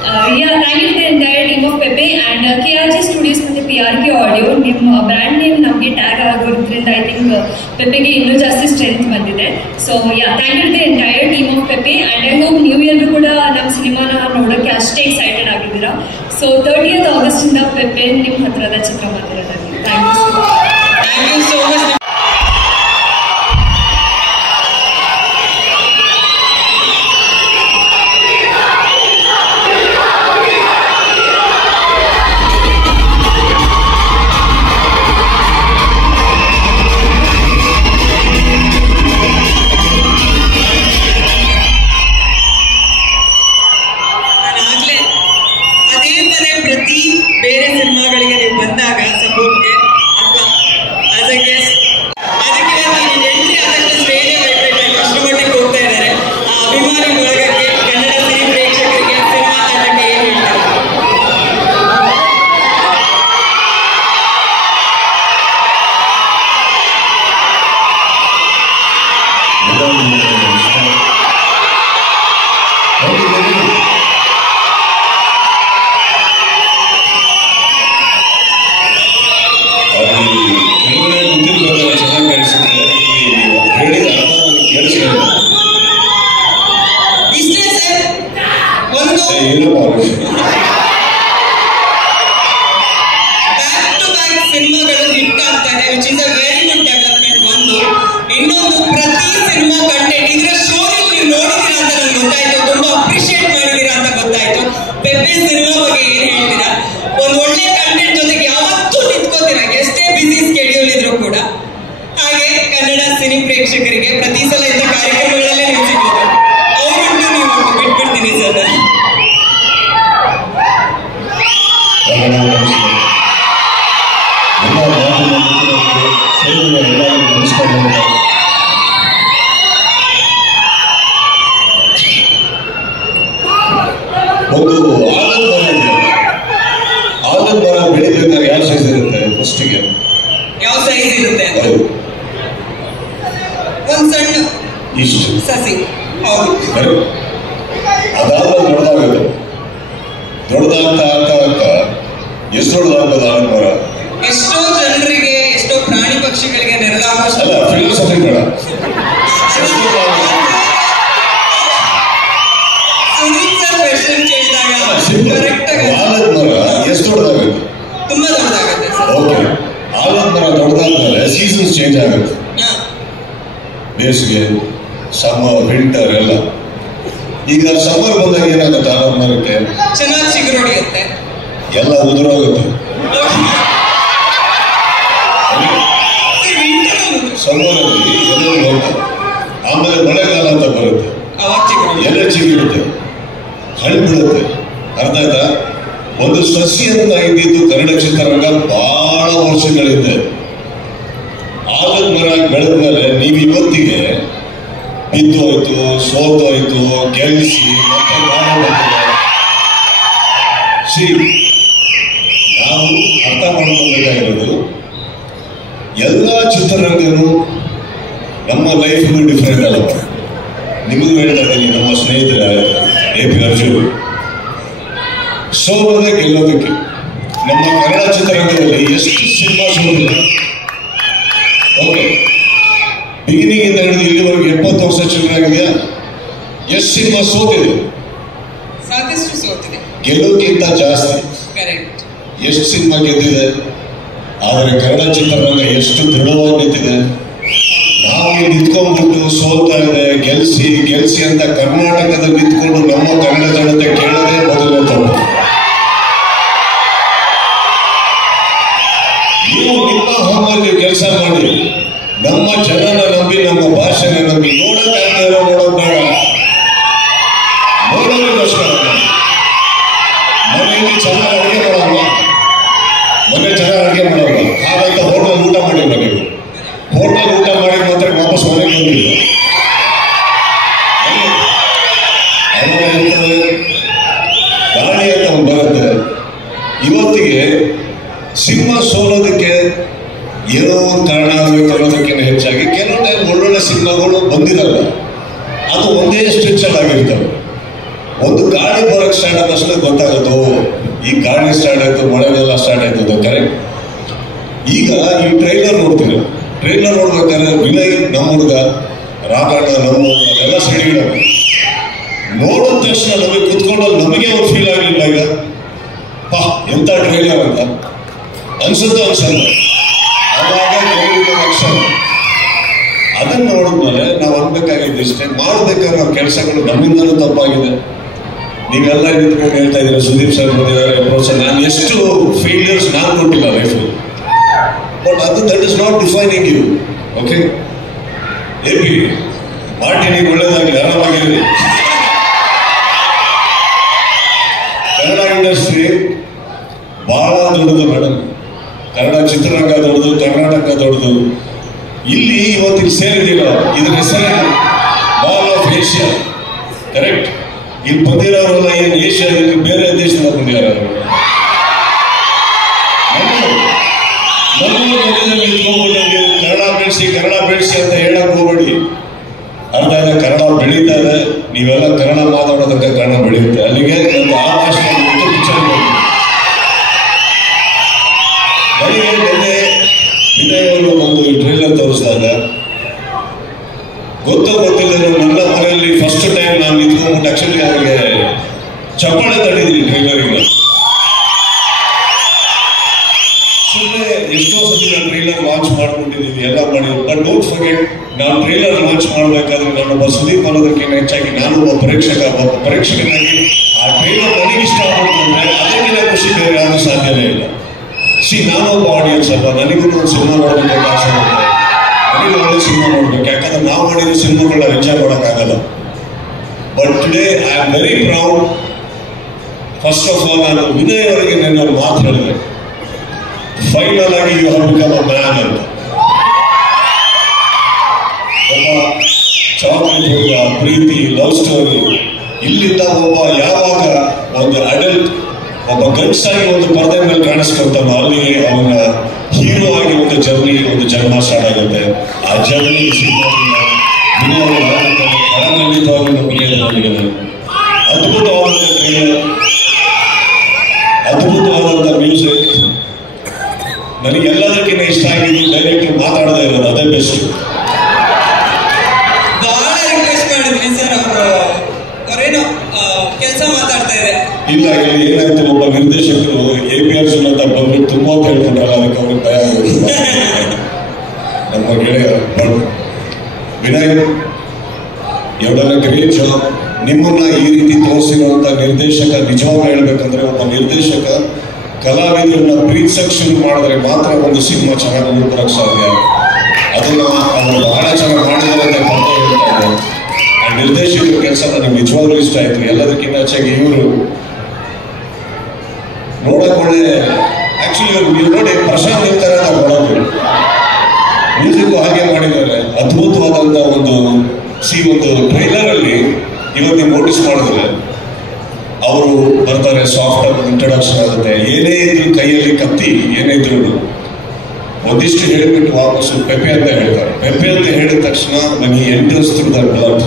Thank you the entire team of Pepe and KRG studios ಮತ್ತು PRK ಆಡಿಯೋ. ನಿಮ್ಮ ಬ್ರ್ಯಾಂಡ್ ನೇಮ್ ನಮಗೆ ಟ್ಯಾಗ್ ಆಗೋದ್ರಿಂದ ಐ ಥಿಂಕ್ ಪೆಪೆಗೆ ಇನ್ನೂ ಜಾಸ್ತಿ ಸ್ಟ್ರೆಂತ್ ಬಂದಿದೆ. So thank you the entire team of Pepe. And I hope ನೀವು ಎಲ್ಲರೂ ಕೂಡ ನಮ್ಮ ಸಿನಿಮಾನ ನೋಡೋಕ್ಕೆ ಅಷ್ಟೇ ಎಕ್ಸೈಟೆಡ್ ಆಗಿದ್ದೀರಾ. ಸೊ 30th ಆಗಸ್ಟಿಂದ ಪೆಪೆ ನಿಮ್ಮ ಹತ್ತಿರದ ಚಿತ್ರಮಂದಿರದಲ್ಲಿ. Thank you so much. ಬೇರೆ ಸಿನಿಮಾಗಳಿಗೆ ನೀವು ಬಂದಾಗ ಸಪೋರ್ಟ್ಗೆ ಅಥವಾ ಆಸ್ ಅ ಗೆಸ್ಟ್, ಅದಕ್ಕೆ ನಾನು ಎಂಟ್ರಿ ಆದಷ್ಟು ಸ್ಟೇಜ್ ವೈಬ್ರೇಟ್ ಅಷ್ಟು ಮಟ್ಟಿಗೆ ಹೋಗ್ತಾ ಇದ್ದಾರೆ. ಆ ಅಭಿಮಾನಿ ಬಳಗಕ್ಕೆ, ಕನ್ನಡ ಸಿನಿ ಪ್ರೇಕ್ಷಕರಿಗೆ, ಸಿನಿಮಾ ತಂಡಕ್ಕೆ ಏನು ಹೇಳ್ತಾರೆ? ಇಷ್ಟೇ ಸರ್, ಒಂದು ಬ್ಯಾಕ್ ಟು ಬ್ಯಾಕ್ ಸಿನಿಮಾಗಳು ಹಿಟ್ ಆಗ್ತಾರೆ, which is a very good development. ಒಂದು ಇನ್ನೊಂದು, ಪ್ರತಿ ಸಿನಿಮಾ ಕಂಟೆಂಟ್ ಇದರ ಸ್ಟೋರಿ ನೀವು ನೋಡಿದ್ದೀರಾ ಅಂತ ನನ್ಗೆ ಗೊತ್ತಾಯ್ತು, ತುಂಬಾ ಅಪ್ರಿಶಿಯೇಟ್ ಮಾಡಿದ್ದೀರಾ ಅಂತ ಗೊತ್ತಾಯ್ತು. ಪೆಪೆ ಸಿನಿಮಾ ಬಗ್ಗೆ ಏನ್ ಹೇಳ್ತೀರಾ? ಒಂದು ಒಳ್ಳೆ ಕಂಟೆಂಟ್ ಜೊತೆಗೆ ಯಾವತ್ತೂ ನಿಂತ್ಕೋತೀರಾ, ಎಷ್ಟೇ ಬಿಸಿ ಸ್ಕೆಡ್ಯೂಲ್ ಇದ್ರು ಕೂಡ. ಹಾಗೆ ಕನ್ನಡ ಸಿನಿ ಪ್ರೇಕ್ಷಕರಿಗೆ ಪ್ರತಿ ಸಲ ಇಂಥ ಕಾರ್ಯಕ್ರಮಗಳಲ್ಲೇ ನೀವು ಸಿಗೋದು. ಅವರುಂಟು ನೀವು ಬಿಟ್ಬಿಡ್ತೀನಿ ಸರ್. ಇಷ್ಟು ಸಸಿ ಹೌದು. ಅದಾದ್ಮೇಲೆ ದೊಡ್ಡದಾಗುತ್ತೆ. ದೊಡ್ಡದಾಗ್ತಾ ಆಗ್ತಾ ಆಗ್ತಾ ಎಷ್ಟು ದೊಡ್ಡದಾಗ್ತದೆ ಆಲದ ಮರ? ಎಷ್ಟೋ ಜನರಿಗೆ, ಎಷ್ಟೋ ಪ್ರಾಣಿ ಪಕ್ಷಿಗಳಿಗೆ ನೆರಳಾಗೋಷ್ಟು. ಅಲ್ಲ, ಫಿಲಾಸಫಿ ಬೇಡ. ಸುದೀಪ್ ಸರ್ ಕ್ವೆಶ್ಚನ್ ಕೇಳಿದಾಗ ಕರೆಕ್ಟ್ ಆಗಿ ಆಲದ ಮರ ಎಷ್ಟು ದೊಡ್ಡದಾಗುತ್ತೆ? ತುಂಬಾ ದೊಡ್ಡದಾಗುತ್ತೆ ಸರ್. ಓಕೆ, ಆಲದ ಮರ ದೊಡ್ಡದಾದ್ಮೇಲೆ ಸೀಸನ್ಸ್ ಚೇಂಜ್ ಆಗುತ್ತೆ. ಬೇಸಿಗೆ, ಸಮ್ಮರ್, ವಿಂಟರ್ ಎಲ್ಲ. ಈಗ ಸಮ್ಮರ್ ಬಂದಾಗ ಏನಾಗುತ್ತೆ ಆಲದ ಮರಕ್ಕೆ? ಚೆನ್ನಾಗಿ ಚಿಗುರೊಡೆಯುತ್ತೆ, ಎಲ್ಲ ಉದುರೋಗುತ್ತೆ. ಸಮ್ಮರಲ್ಲಿ ಎಲ್ಲರೂ ಹೋಗ್ತಾರೆ. ಆಮೇಲೆ ಮಳೆಗಾಲ ಅಂತ ಬರುತ್ತೆ, ಎಲೆ ಚಿಗುರುತ್ತೆ, ಹಣ್ಣು ಬಿಡುತ್ತೆ. ಅರ್ಥ ಆಯ್ತಾ? ಒಂದು ಸಸಿ ಅಂತ ಇದ್ದಿದ್ದು ಕನ್ನಡ ಚಿತ್ರರಂಗ ಬಹಳ ವರ್ಷಗಳಿಂದ. ಆಲದ ಮರ ಬೆಳೆದ ಮೇಲೆ ನೀವು ಇವತ್ತಿಗೆ ಬಿದ್ದೋಯ್ತು, ಸೋತೋಯ್ತು, ಗೆಲ್ಲಿಸಿ ಮತ್ತೆ ನಾವು ಅರ್ಥ ಮಾಡ್ಕೊಬೇಕಾಗಿರೋದು, ಎಲ್ಲ ಚಿತ್ರರಂಗನೂ ನಮ್ಮ ಲೈಫ್ಗೂ ಡಿಫ್ರೆಂಟ್ ಅಲ್ಲ. ನಿಮಗೂ ಹೇಳ್ತಾ ಇದ್ದೀನಿ, ನಮ್ಮ ಸ್ನೇಹಿತರ AP ಅರ್ಜುನ್ ಸೋಲೋದೇ ಗೆಲ್ಲೋದಕ್ಕೆ. ನಮ್ಮ ಕನ್ನಡ ಚಿತ್ರರಂಗದಲ್ಲಿ ಎಷ್ಟು ಸಿನಿಮಾ ಸೋಲಿದೆ. ಓಕೆ, ಬಿಗಿನಿಂಗ್ ಇಂದ ಹಿಡಿದು ಇಲ್ಲಿವರೆಗೂ 70 ವರ್ಷ ಚಿತ್ರರಾಗಿದೆಯಾ? ಎಷ್ಟು ಸಿನಿಮಾ ಸೋತಿದೆ? ಸಾಕಷ್ಟು ಸೋತಿದೆ. ಗೆಲ್ಲೋಕ್ಕಿಂತ ಜಾಸ್ತಿ ಕರೆಕ್ಟ್. ಎಷ್ಟು ಸಿನಿಮಾ ಗೆದ್ದಿದೆ, ಆದರೆ ಕನ್ನಡ ಚಿತ್ರರಂಗ ಎಷ್ಟು ದೃಢವಾಗಿ ನಿಂತಿದೆ. ನಾವು ನಿಂತ್ಕೊಂಡ್ಬಿಟ್ಟು ಸೋಲ್ತಾ ಇದೆ, ಗೆಲ್ಸಿ ಗೆಲ್ಸಿ ಅಂತ ಕರ್ನಾಟಕದಲ್ಲಿ ನಿಂತ್ಕೊಂಡು ನಮ್ಮ ಕನ್ನಡ ಜನತೆ ಕೇಳೋದೇ ಮೊದಲನೇ ತಪ್ಪು. ನೀವು ನಿಮ್ಮ ಹೊಮ್ಮಲ್ಲಿ ಕೆಲಸ ಮಾಡಿ, ನಮ್ಮ ಜನನ ನಂಬಿ, ನಮ್ಮ ಭಾಷೆನ ನಂಬಿ. ನೋಡೋದಾದ್ರೆ ನೋಡೋದು ಬೇಡ, ನೋಡೋದಕ್ಕೋಸ್ಕರ ಮನೆಯಲ್ಲಿ ಚೆನ್ನಾಗಿ ಅಡುಗೆ ಮಾಡಲ್ವ? ಮನೆ ಚೆನ್ನಾಗಿ ಅಡುಗೆ ಮಾಡಲ್ವ? ಹಾಗಂತ ಹೋಟೆಲ್ ಊಟ ಮಾಡಿಲ್ಲ ನೀವು. ಹೋಟೆಲ್ ಊಟ ಮಾಡಿ ಮಾತ್ರ ವಾಪಸ್ ಮನೆಗೆ ಬಂದಿಲ್ಲ. ಗಾಳಿ ಅಂತ ಒಂದು ಬರುತ್ತೆ. ಇವತ್ತಿಗೆ ಸಿನಿಮಾ ಸೋಲೋದಕ್ಕೆ ಏನೋ ಒಂದು ಕಾರಣ ಆಗಬೇಕು ಅನ್ನೋದಕ್ಕಿಂತ ಹೆಚ್ಚಾಗಿ ಕೆಲವು ಟೈಮ್ ಒಳ್ಳೊಳ್ಳೆ ಸಿನಿಮಾಗಳು ಬಂದಿರಲ್ಲ. ಅದು ಒಂದೇ ಸ್ಟ್ರೆಚ್ ಆಗಿರ್ತವೆ. ಒಂದು ಗಾಳಿ ಬರೋಕ್ಕೆ ಸ್ಟಾರ್ಟ್ ಆದಷ್ಟು ಗೊತ್ತಾಗುತ್ತೋ, ಈ ಗಾಳಿ ಸ್ಟಾರ್ಟ್ ಆಯ್ತು, ಮಳೆಗಾಲ ಸ್ಟಾರ್ಟ್ ಆಯ್ತದ. ಕರೆಕ್ಟ್. ಈಗ ಈ ಟ್ರೈಲರ್ ನೋಡ್ತೀರ, ಟ್ರೈಲರ್ ನೋಡ್ಬೇಕಾದ್ರೆ ವಿನಯ್ ನಮ್ಮ ಹುಡುಗ, ರಾಘಣ್ಣ ನಮ್ಮ ಹುಡುಗ ಎಲ್ಲ ಸಿಡಿಗಳು ನೋಡಿದ ತಕ್ಷಣ ನಮಗೆ ಕುತ್ಕೊಂಡಲ್ಲಿ ನಮಗೆ ಒಂದು ಫೀಲ್ ಆಗಲಿಲ್ಲ. ಈಗ ಪಾ ಎಂತ ಟ್ರೈಲರ್ ಅಂತ ಅನ್ಸುತ್ತೋ ಅನ್ಸಲ್ಲ. ಅವಾಗ ಅಕ್ಷರ ಅದನ್ನು ನೋಡಿದ್ಮೇಲೆ ನಾವು ಅನ್ಬೇಕಾಗಿದ್ದಷ್ಟೇ, ಮಾಡ್ಬೇಕಾದ್ರೆ ಕೆಲಸಗಳು ನಮ್ಮಿಂದಲೂ ತಪ್ಪಾಗಿದೆ. ನೀವೆಲ್ಲ ನಿಂತ್ಕೊಂಡು ಹೇಳ್ತಾ ಇದ್ದೀರ, ಸುದೀಪ್ ಸರ್ ಬಂದಿದ್ದಾರೆ, ಪ್ರೋತ್ಸಾಹ. ನಾನು ಎಷ್ಟು ಫೇಲ್ಯೂರ್ಸ್ ನಾನು ಕೊಟ್ಟಿಲ್ಲ ಲೈಫಲ್ಲಿ, ಬಟ್ ಅದು that is not defining you. Okay, AP ಮಾರ್ಟಿನಿಗೆ ಒಳ್ಳೇದಾಗಲಿ, ಆರಾಮಾಗಿರಲಿ. ಕನ್ನಡ ಇಂಡಸ್ಟ್ರಿ ಬಹಳ ದೊಡ್ಡದು ಮೇಡಮ್. ಕನ್ನಡ ಚಿತ್ರರಂಗ ದೊಡ್ಡದು, ಕರ್ನಾಟಕ ದೊಡ್ಡದು. ಇಲ್ಲಿ ಇವತ್ತಿಗೆ ಸೇರಿದಿಲ್ಲ, ಇದ್ರ ಹೆಸರೇ ಮಾಲ್ ಆಫ್ ಏಷ್ಯಾ. ಕರೆಕ್ಟ್. ಇಲ್ಲಿ ಬಂದಿರೋರೆಲ್ಲ ಏನು ಏಷ್ಯಾ, ಇಲ್ಲಿ ಬೇರೆ ದೇಶದಿಂದ ಬಂದಿರೋ ಕನ್ನಡ ಬೆಳೆಸಿ ಅಂತ ಹೇಳಕ್ ಹೋಗ್ಬೇಡಿ. ಅರ್ಧ ಇದೆ ಕನ್ನಡ ಬೆಳೀತಾ ಇದೆ, ನೀವೆಲ್ಲ ಕನ್ನಡ ಮಾತಾಡೋದಕ್ಕೆ ಕನ್ನಡ ಬೆಳೆಯುತ್ತೆ. ಅಲ್ಲಿಗೆ ಒಂದು ಆ ಭಾಷೆ ಪಿಕ್ಚರ್ ನನಗೆ ನಿನ್ನೆ ವಿನಯ್ ಅವರು ಒಂದು ಟ್ರೈಲರ್ ತೋರಿಸಿದಾಗ ಗೊತ್ತಿಲ್ಲ, ನನ್ನ ಮನೆಯಲ್ಲಿ ಫಸ್ಟ್ ಟೈಮ್ ನಾನು ನಿಂತ್ಕೊಂಡ್ಬಿಟ್ಟು ಆಕ್ಚುಲಿ ಅವ್ರಿಗೆ ಚಪ್ಪಾಳೆ ತಟ್ಟಿದ್ದೀನಿ ಟ್ರೈಲರಿಗೆ. ಸುಮ್ಮನೆ ಎಷ್ಟೋ ಸತಿ ನಾನು ಟ್ರೈಲರ್ ಲಾಂಚ್ ಮಾಡ್ಕೊಂಡಿದ್ದೀನಿ, ಎಲ್ಲ ಮಾಡಿದ್ದೀನಿ. ಬಟ್ ಡೋಂಟ್ ಫರ್ಗೆಟ್, ನಾನು ಟ್ರೈಲರ್ ಲಾಂಚ್ ಮಾಡಬೇಕಾದ್ರೆ ನಾನೊಬ್ಬ ಸುದೀಪ್ ಅನ್ನೋದಕ್ಕಿಂತ ಹೆಚ್ಚಾಗಿ ನಾನು ಒಬ್ಬ ಪ್ರೇಕ್ಷಕನಾಗಿ ಆ ಟ್ರೈಲರ್ ನನಗೆ ಇಷ್ಟ ಆಗ್ಬಿಟ್ಟು ಅಂದ್ರೆ ಅದಕ್ಕಿಂತ ಖುಷಿ ಬೇರೆ ಯಾವುದು ಸಾಧ್ಯನೇ ಇಲ್ಲ. ನಾನೊಬ್ಬ ಆಡಿಯನ್ಸ್ ಅಲ್ವಾ, ನನಗೂ ಒಂದು ಸಿನಿಮಾ ನೋಡ್ಬೇಕು ಆಸೆ ಬರುತ್ತೆ. ನನಗೆ ಒಳ್ಳೆ ಸಿನಿಮಾ ನೋಡ್ಬೇಕು, ಯಾಕಂದ್ರೆ ನಾವು ಮಾಡಿರೋ ಸಿನಿಮಾಗಳನ್ನ ಎಂಜಾಯ್ ಮಾಡೋಕ್ಕಾಗಲ್ಲ. But today I am very proud. First of all ನಾನು ವಿನಯ್ ಅವರಿಗೆ ನನ್ನ ಮಾತು ಹೇಳಿದೆ, ಫೈನಲ್ ಆಗಿ you have become a man ಅಂತ. ಒಬ್ಬ ಚಾಕ್ಲೇಟ್ ಹುಡುಗ, ಪ್ರೀತಿ, ಲವ್ ಸ್ಟೋರಿ, ಇಲ್ಲಿಂದ ಒಬ್ಬ ಯಾವಾಗ ಒಂದು ಅಡಲ್ಟ್, ಒಬ್ಬ ಗಂಡಸಾಗಿ ಒಂದು ಪರದೆ ಮೇಲೆ ಕಾಣಿಸ್ಕೊಳ್ತಾನೋ ಅಲ್ಲಿಗೆ ಅವನ ಹೀರೋ ಆಗಿ ಒಂದು ಜರ್ನಿ, ಒಂದು ಜನ್ಮ ಸ್ಟಾರ್ಟ್ ಆಗುತ್ತೆ. ಆ ಜರ್ನಿ ವಿನಯ್ ಖಂಡಿತವಾಗ್ಲೂ ನಂಬಿಕೆ ಇದೆ ನನಗೆ. ಅದ್ಭುತವಾದಂಥ ಟ್ರೈಲರ್, ಅದ್ಭುತವಾದಂಥ ಮ್ಯೂಸಿಕ್. ನನಗೆ ಎಲ್ಲದಕ್ಕಿಂತ ಇಷ್ಟ ಆಗಿದ್ದು ಡೈರೆಕ್ಟರ್ ಮಾತಾಡದೇ ಇರೋದು, ಅದೇ ಬೆಸ್ಟ್. ಬಹಳ ರಿಕ್ವೆಸ್ಟ್ ಮಾಡಿದ್ವಿ ಸರ್, ಅವರೇನೋ ಕೆಲಸ ಮಾತಾಡ್ತಾ ಇದೆ. ಇಲ್ಲ, ಇಲ್ಲಿ ಏನಾಯ್ತು, ಒಬ್ಬ ನಿರ್ದೇಶಕರು APR ಅಂತ ಬಂದ್ಬಿಟ್ಟು ತುಂಬಾ ಕೇಳ್ಕೊಂಡ್ರಲ್ಲ, ಅದಕ್ಕೆ ಅವ್ರಿಗೆ ಭಯ ಆಗುತ್ತೆ. ನಮ್ಮ ಗೆಳೆಯ Vinay, you done a great job. ನಿಮ್ಮನ್ನ ಈ ರೀತಿ ತೋರಿಸಿರುವಂತ ನಿರ್ದೇಶಕ, ನಿಜವಾಗ್ಲೂ ಹೇಳ್ಬೇಕಂದ್ರೆ ಒಬ್ಬ ನಿರ್ದೇಶಕ ಕಲಾವಿದರನ್ನ ಪ್ರೀತಿಸಕ್ ಶುರು ಮಾಡಿದ್ರೆ ಮಾತ್ರ ಒಂದು ಸಿನಿಮಾ ಚೆನ್ನಾಗಿ ಉಳ್ಕೊಳಕ್ ಸಾಧ್ಯ. ಅದನ್ನ ಅವರು ಬಹಳ ಚೆನ್ನಾಗಿ ಮಾಡಿದ್ದಾರೆ ಅಂತ ಬರ್ತಾ ಹೇಳ್ತಾ ಇದ್ದಾರೆ. ಆ ನಿರ್ದೇಶಕರ ಕೆಲಸ ನನಗೆ ನಿಜವಾಗ್ಲೂ ಇಷ್ಟ ಆಯ್ತು. ಎಲ್ಲದಕ್ಕಿಂತ ಹೆಚ್ಚಾಗಿ ಇವರು ನೋಡಕ್ ಒಳ್ಳೆ, ಆಕ್ಚುಲಿ ನೀವು ನೋಡಿ ಪ್ರಶಾಂತ್ ಇರ್ತಾರೆ ಅಂತ ನೋಡೋದು, ಮ್ಯೂಸಿಕ್ ಹಾಗೆ ಮಾಡಿದ್ದಾರೆ. ಅದ್ಭುತವಾದಂತ ಒಂದು ಟ್ರೈಲರ್ ಅಲ್ಲಿ ಇವತ್ತು ನೀವು ನೋಟಿಸ್ ಮಾಡಿದ್ರೆ ಅವರು ಬರ್ತಾರೆ, ಸಾಫ್ಟ್ ಆಗಿ ಇಂಟ್ರೊಡಕ್ಷನ್ ಆಗುತ್ತೆ. ಏನೇ ಇದ್ರು ಕೈಯಲ್ಲಿ ಕತ್ತಿ, ಏನೇ ಇದ್ರು ಒಂದಿಷ್ಟು ಹೇಳಿಬಿಟ್ಟು ವಾಪಸ್ಸು ಪೆಪೆ ಅಂತ ಹೇಳ್ತಾರೆ. ಪೆಪೆ ಅಂತ ಹೇಳಿದ ತಕ್ಷಣ when he enters through the blood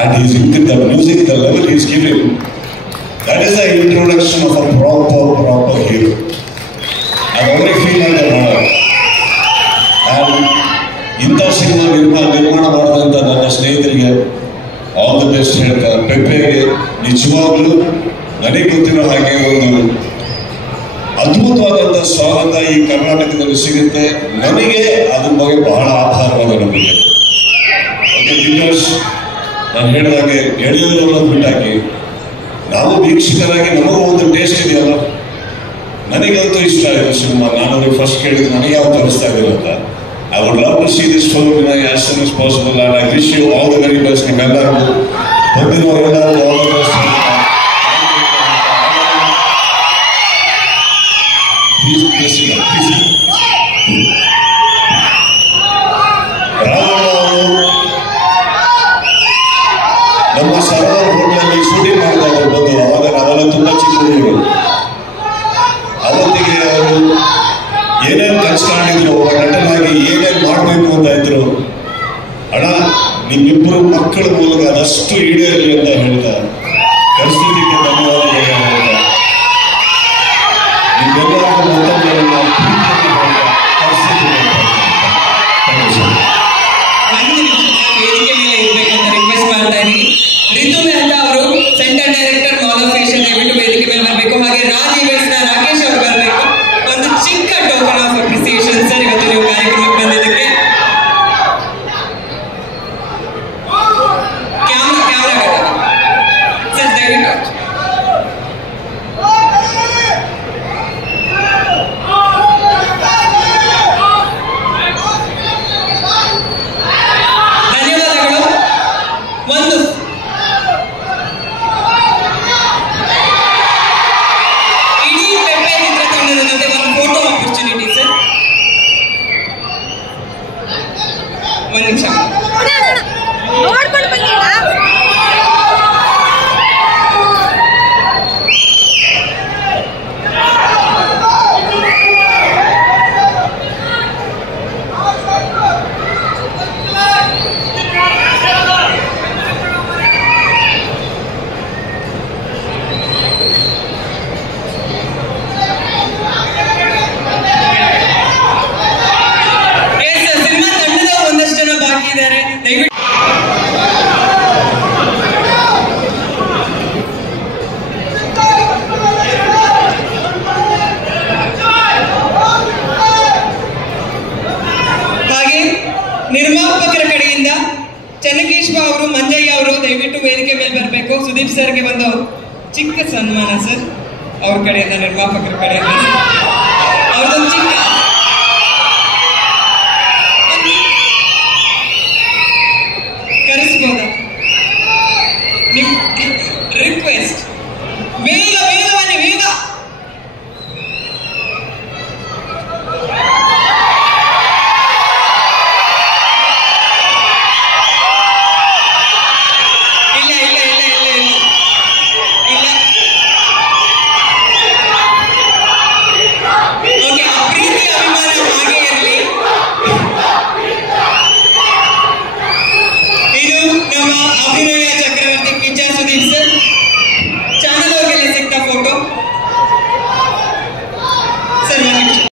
and he's into the music, the level he's giving, that is the introduction of a proper hero. ಅದು ಅವ್ರಿಗೆ ಫೀಲ್ ಆಗಿದೆ ಮಾಡೋದು. ಇಂಥ ಸಿನಿಮಾ ನಿರ್ಮಾಣ ಮಾಡಿದಂಥ ನನ್ನ ಸ್ನೇಹಿತರಿಗೆ ಆಲ್ ದಿ ಬೆಸ್ಟ್ ಹೇಳ್ತಾರೆ. ಪೆಪ್ಪೆಗೆ ನಿಜವಾಗ್ಲೂ ನನಗೆ ಗೊತ್ತಿರೋ ಹಾಗೆ ಒಂದು ಅದ್ಭುತವಾದಂಥ ಸ್ವಾಗತ ಈ ಕರ್ನಾಟಕದಲ್ಲಿ ಸಿಗುತ್ತೆ. ನನಗೆ ಅದ್ರ ಬಗ್ಗೆ ಬಹಳ ಆಭಾರವಾದ ನಂಬಿಕೆ. ಬಿಕಾಸ್ ನಾನು ಹೇಳಿದಾಗೆ ಗೆಳೆಯರನ್ನ ಬಿಟ್ಟಾಕಿ ನಾವು ವೀಕ್ಷಕರಾಗಿ ನಮಗೂ ಒಂದು ಟೇಸ್ಟ್ ಇದೆಯಲ್ಲ. ನನಗಂತೂ ಇಷ್ಟ ಆಯಿತು ಸಿನಿಮಾ. ನಾನು ಅವ್ರಿಗೆ ಫಸ್ಟ್ ಕೇಳಿದ್ರೆ ನನಗೆ ಯಾವ ತೋರಿಸ್ತಾ ಇದ್ದೀರ ಅಂತ. I would love to see this film as soon as possible, and I wish you all the very best. ನಿಮ್ಮೆಲ್ಲರಿಗೂ ಬಂದಿರೋರೆಲ್ಲರಿಗೂ all the best. Please. Raghanna ಅವರು ನಮ್ಮ ಸರೋವರ್ ಹೋಟೆಲಲ್ಲಿ ಶೂಟಿಂಗ್ ಮಾಡ್ತಾ ಇದ್ರು ಬಂದು. ಅವೆಲ್ಲ ತುಂಬಾ ಚಿಕ್ಕ ಹುಡುಗರು. ಅವತ್ತಿಗೆ ಅವರು ಏನೇನು ಕನ್ಸ್ಕೊಂಡಿದ್ರು, ಒಬ್ಬ ನಟನಾಗಿ ಏನೇನು ಮಾಡಬೇಕು ಅಂತ ಇದ್ರು. ಅಣ್ಣ, ನಿಮ್ಮಿಬ್ಬರು ಮಕ್ಕಳ ಮೂಲಕ ಅದಷ್ಟು ಈಡೇರಲಿ ಅಂತ ಹೇಳ್ತಾ ಪರಿಸ್ಥಿತಿಗೆ ಧನ್ಯವಾದಗಳು ಹೇಳ್ತಾ ನಿಮ್ಮೆಲ್ಲರಿಗೂ ಮತ್ತೊಂದು ವೇದಿಕೆ ಮೇಲೆ ಇರ್ಬೇಕಂತ ರಿಕ್ವೆಸ್ಟ್ ಮಾಡ್ತಾ ಇದೀನಿ. ರಿತು ಮೆಹ್ತಾ ಅವರು, centre director, mall of Asia, ದಯವಿಟ್ಟು ವೇದಿಕೆ ಮೇಲೆ ಬರಬೇಕು. ಹಾಗೆ ರಾಕೇಶ್ ಅವರು ಬರಬೇಕು. ಒಂದು ಚಿಕ್ಕ ಟೋಕನ್ ಆಫ್ ಅಪ್ರಿಸಿಯೇಷನ್ ಸರ್, ಇವತ್ತು ನೀವು ಕಾರ್ಯಕ್ರಮಕ್ಕೆ ಬಂದಿದ್ದಕ್ಕೆ. ಕ್ಯಾಮ್ರಾ ಸರ್ ದಯವಿಟ್ಟು. ಧನ್ಯವಾದಗಳು. ಒಂದು ಇಡೀ ಪೆಪ್ಪೆ ಚಿತ್ರತಂಡದ ಜೊತೆ ಒಂದು ಫೋಟೋ ಆಪರ್ಚುನಿಟಿ ಸರ್. ಒಂದು ನಿಮಿಷ. ಸಿನಿಮಾ ತಂಡದ ಒಂದಷ್ಟು ಜನ ಬಾಕಿ ಇದ್ದಾರೆ, ದಯವಿಟ್ಟು. ಹಾಗೆ ನಿರ್ಮಾಪಕರ ಕಡೆಯಿಂದ ಚನ್ನಕೇಶ್ವ ಅವರು, ಮಂಜಯ್ಯ ಅವರು ದಯವಿಟ್ಟು ವೇದಿಕೆ ಮೇಲೆ ಬರಬೇಕು. ಸುದೀಪ್ ಸರ್ಗೆ ಒಂದು ಚಿಕ್ಕ ಸನ್ಮಾನ ಸರ್ ಅವ್ರ ಕಡೆಯಿಂದ, ನಿರ್ಮಾಪಕರ ಕಡೆಯಿಂದ ಅವ್ರದೊಂದು ಚಿಕ್ಕ